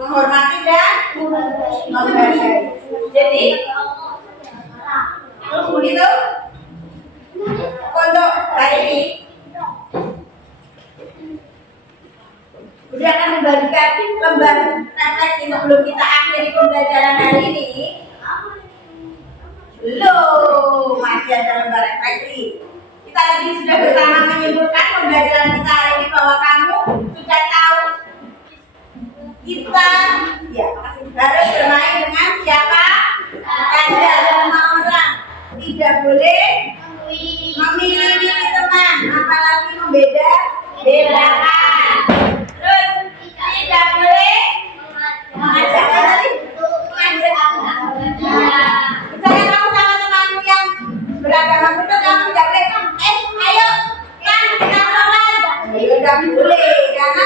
Menghormati dan menghargai. Jadi begitu untuk hari ini udah akan membagikan lembar refleksi sebelum kita akhiri pembelajaran hari ini. Belum, masih ada lembar refleksi. Kita tadi sudah bersama menyimpulkan pembelajaran kita hari ini bahwa kamu sudah tahu kita harus bermain dengan siapa saja, semua orang. Tidak boleh memilih-milih teman, apalagi membeda-bedakan. Terus tidak boleh mengajak misalnya kamu sama temanmu yang beragama Kristen, kamu tidak boleh ayo kan kita sholat. Tidak boleh karena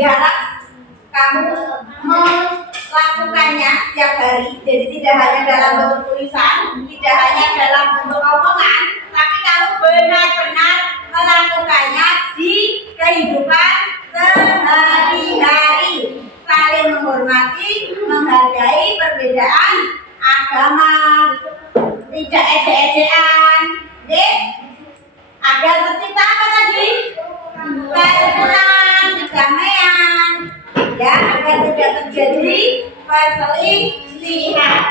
diharap kamu lakukannya setiap hari. Jadi tidak hanya dalam bentuk tulisan, tidak hanya dalam bentuk omongan, tapi kamu benar-benar melakukannya di kehidupan sehari-hari. Saling menghormati, menghargai perbedaan agama, tidak ejek-ejekan, agar tercipta apa tadi? Kerukunan, kedamaian, ya, agar tidak terjadi perselisihan.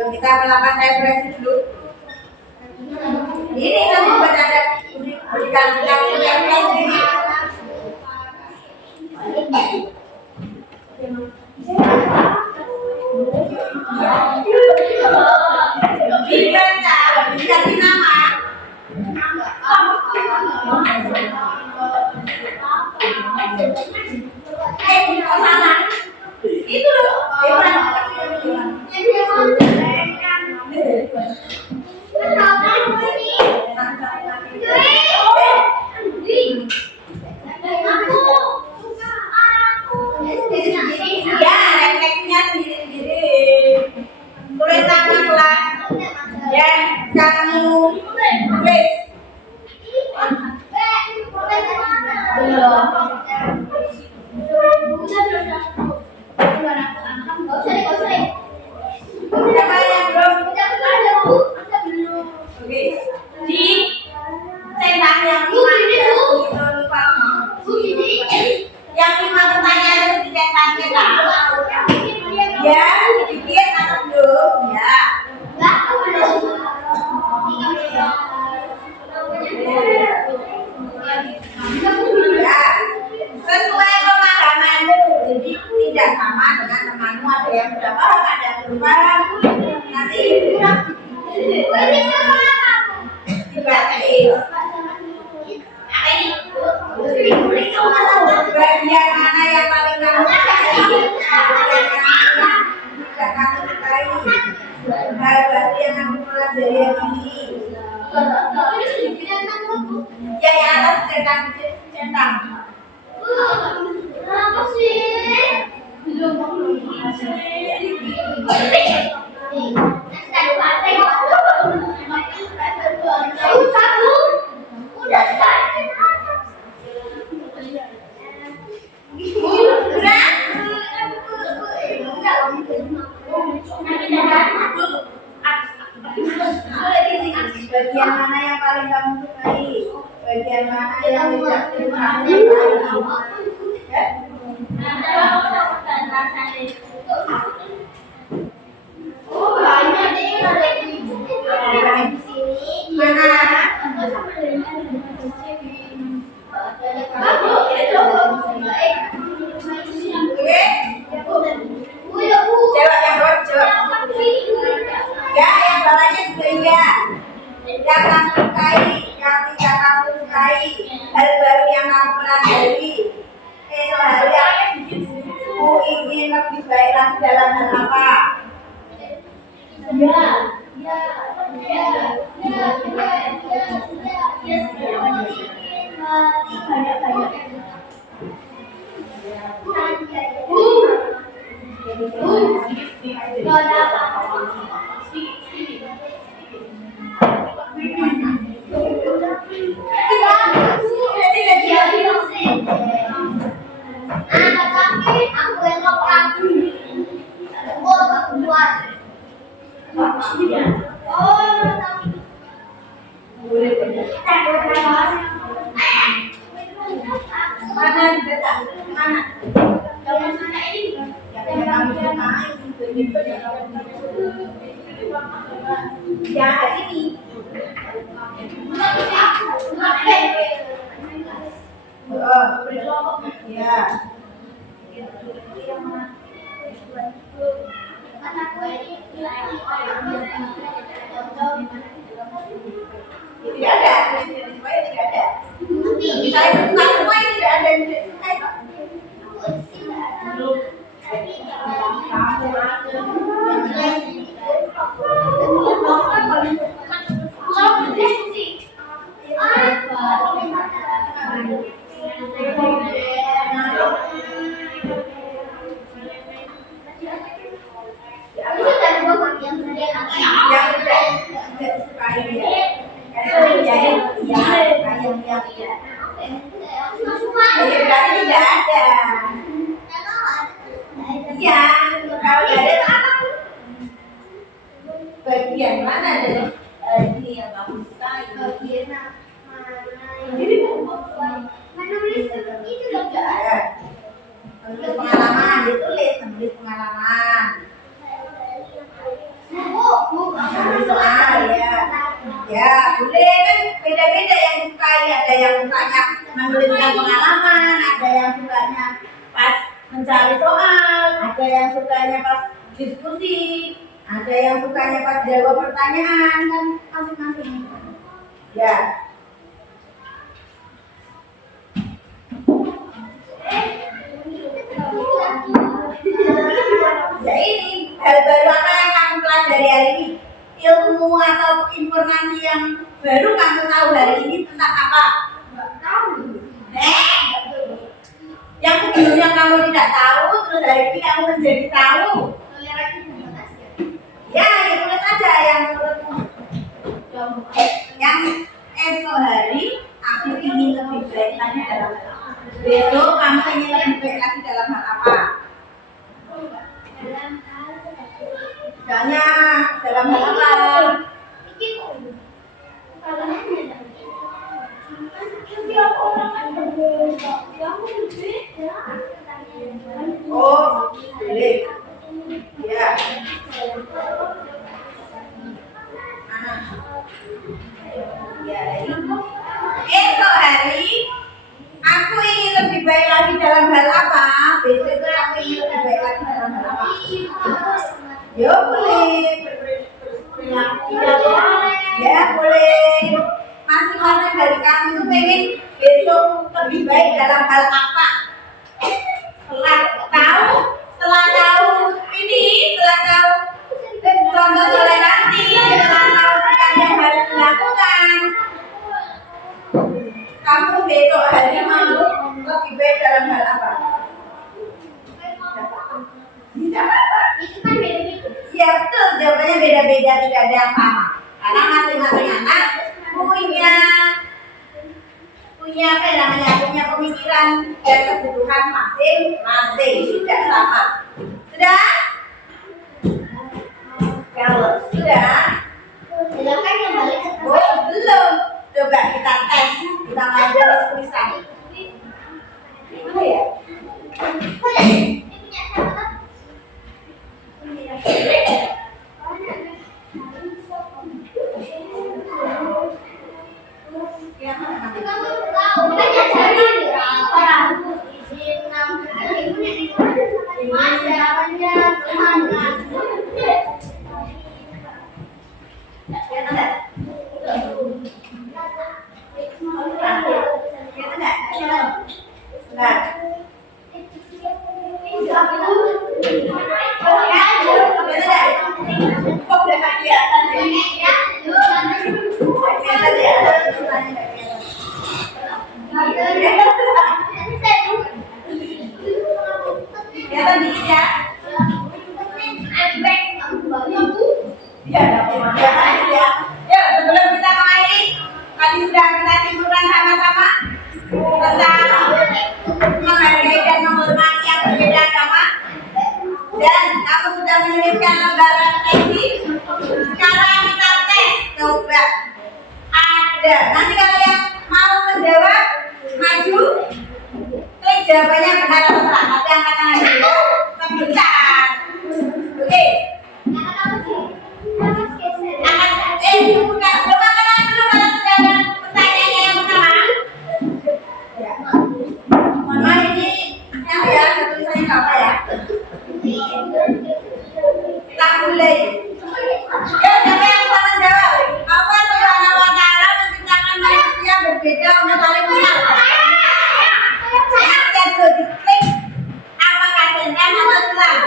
Yuk kita melakukan refleksi dulu. Ini kamu ada berikan refleksi. Dibaca, dikasih nama. Salah. Itu loh. Ya, refleksinya sendiri-sendiri. Tulis nama kelas yang kamu tulis. Siapa yang belum? Oke. Di centang yang lupa. Yang 5 pertanyaan itu dicetak-cetak. Ya, sedikit atau belum? Ya. Ya, sesuai pemahamanmu. Jadi tidak sama dengan temanmu. Ada yang sudah paham, ada yang belum paham. Nanti dibacain. Bagian mana yang paling kamu sukai? Tidak kamu sukai. Hal baru yang kamu pelajari hari ini. Ya, yang atas centang. Apa sih? Bagian mana yang paling kamu sukai? Bagian mana yang tidak kamu sukai? Ya? Oh, banyak nih ada di sini. Mana? Oke? Jawab yang bawah, jawab. Ya, yang bawahnya juga iya. Yang kamu sukai, yang tidak kamu sukai, hal baru yang kamu pelajari. Hal yang ingin lebih baik lagi dalam hal apa? Mana dibaca? Mana? Yang mana ini? Yang kamu sukai. Yang ada ini. Ya. Tidak ada, semuanya tidak ada. Misalnya suka semua tidak ada yang tidak suka itu. Iya, kalau dada bagian mana dari ini yang kamu sukai? Bagian mana? Jadi Menulis itu loh. menulis pengalaman, ditulis menulis pengalaman. Menulis soal ya. Ya, boleh kan beda-beda yang disukai. Ada yang sukanya menuliskan pengalaman, ada yang sukanya pas mencari soal, ada yang sukanya pas diskusi, ada yang sukanya pas jawab pertanyaan, kan masing-masing. Ya. Ya ini hal baru apa yang kamu pelajari hari ini? Ilmu atau informasi yang baru kamu tahu hari ini tentang apa? Nggak tahu. Yang sebelumnya kamu tidak tahu, terus hari ini kamu menjadi tahu. Toleransi terbatas ya. Ya, tulis aja yang menurutmu. Yang esok hari aku ingin lebih baik lagi dalam hal apa? Besok kamu ingin lebih baik lagi dalam hal apa? Misalnya dalam hal apa? Oh, boleh. Ya. Mana? Ya, ini. Esok hari aku ingin lebih baik lagi dalam hal apa? Besok itu aku ingin lebih baik lagi dalam hal apa? Ya boleh. Ya boleh. Masing-masing dari kamu itu pengen besok lebih baik dalam hal apa? Setelah tahu ini, setelah tahu contoh toleransi, setelah tahu sikap yang harus dilakukan, kamu besok hari mau lebih baik dalam hal apa? Tidak apa? Itu kan beda-beda. Iya betul, jawabannya beda-beda, tidak ada yang sama. Karena masing-masing anak punya apa namanya, punya pemikiran dan kebutuhan masing-masing, tidak sama. Sudah? Kalau sudah, Silakan kembali ke oh belum. Coba kita tes, kita main tulis-tulisan. Mana ya? Nanti kalau yang mau menjawab maju, klik jawabannya benar atau salah. Tapi angkat tangan dulu sebentar. Oke. Bukan belum angkat tangan dulu kalau sudah ada pertanyaannya yang pertama. Ya. Mohon maaf ini ya tulisannya apa ya? Kita mulai. Ya, siapa yang bisa menjawab? Apa Subhanahu wa ta'ala menciptakan manusia berbeda untuk saling menyapa? Saya dulu diklik. Apakah jantan atau selang?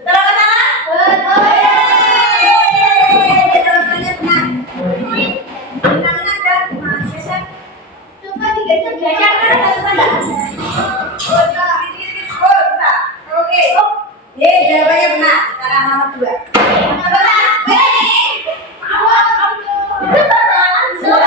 Betul apa salah? Jawabannya benar. Namanya ada Coba digeser belajar kan Oke. Ye, jawabannya benar. Sekarang nomor 2. Langsung.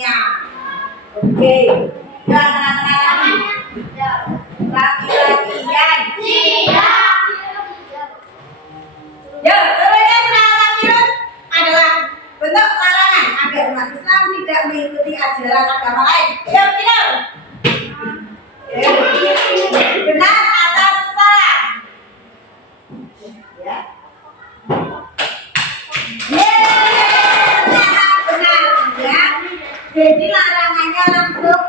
waktunya. Oke, ya tengah-tengah lagi. Laki-lakian. Ya, terusnya serangan takbir adalah bentuk larangan agar umat Islam tidak mengikuti ajaran agama lain. Ya, benar. Benar atau salah? Ya. Benar. Ya. Jadi larangannya langsung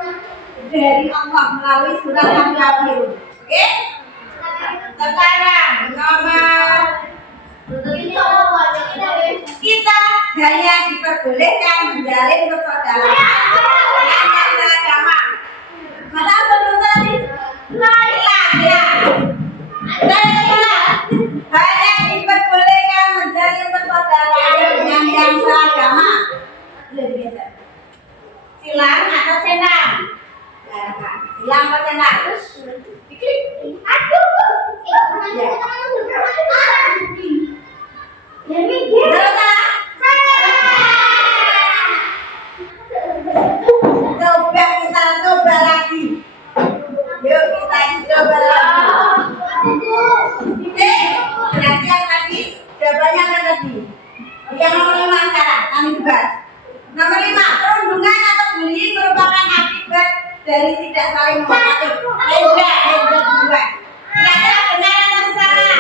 dari Allah melalui surat Al-Kafirun. Oke? Sekarang nomor kita hanya diperbolehkan menjalin persaudaraan dengan yang seagama. Masa belum tadi? Ya. Hanya diperbolehkan menjalin persaudaraan dengan yang seagama. Silang atau centang? Silang atau centang? Coba kita coba lagi. Yuk kita coba lagi. Berarti yang tadi jawabannya apa tadi? Yang nomor 5 sekarang kami bahas. Nomor 5, perundungan atau bullying merupakan akibat dari tidak saling menghormati. Hendra duluan. Kira-kira benar atau salah?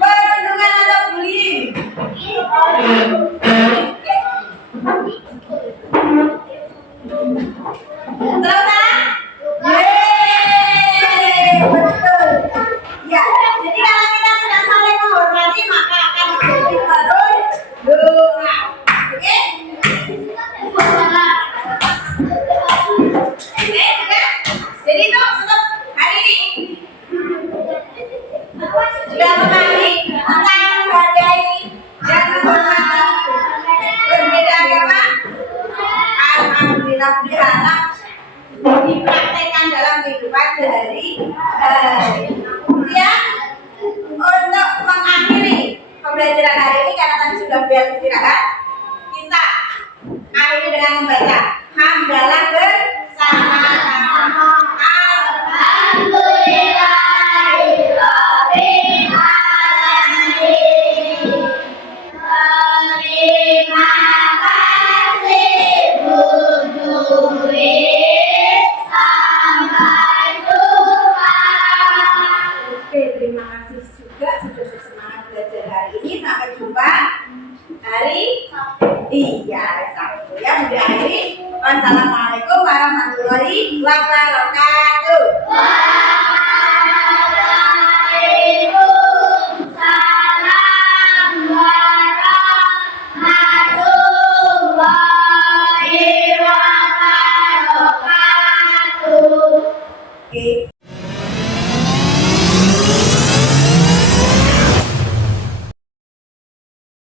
Perundungan atau bullying? Terus salah? Betul. Ya, jadi kalau kita tidak saling menghormati maka akan terjadi perundungan. Oke? Sudah? Jadi itu untuk hari ini sudah memahami tentang menghargai dan menghormati berbeda agama. Alhamdulillah berharap dipraktekkan dalam kehidupan sehari-hari. Kemudian untuk mengakhiri pembelajaran hari ini karena tadi sudah bel istirahat, kita akhiri dengan membaca hamdalah bersama-sama. Alhamdulillahirabbil alamin. Terima kasih Bu Dwi. Sampai jumpa. Oke, terima kasih juga sudah bersemangat belajar hari ini. Sampai jumpa hari Sabtu ya. Mudah akhiri. Wassalamualaikum warahmatullahi wabarakatuh. Waalaikumsalam warahmatullahi wabarakatuh. Oke.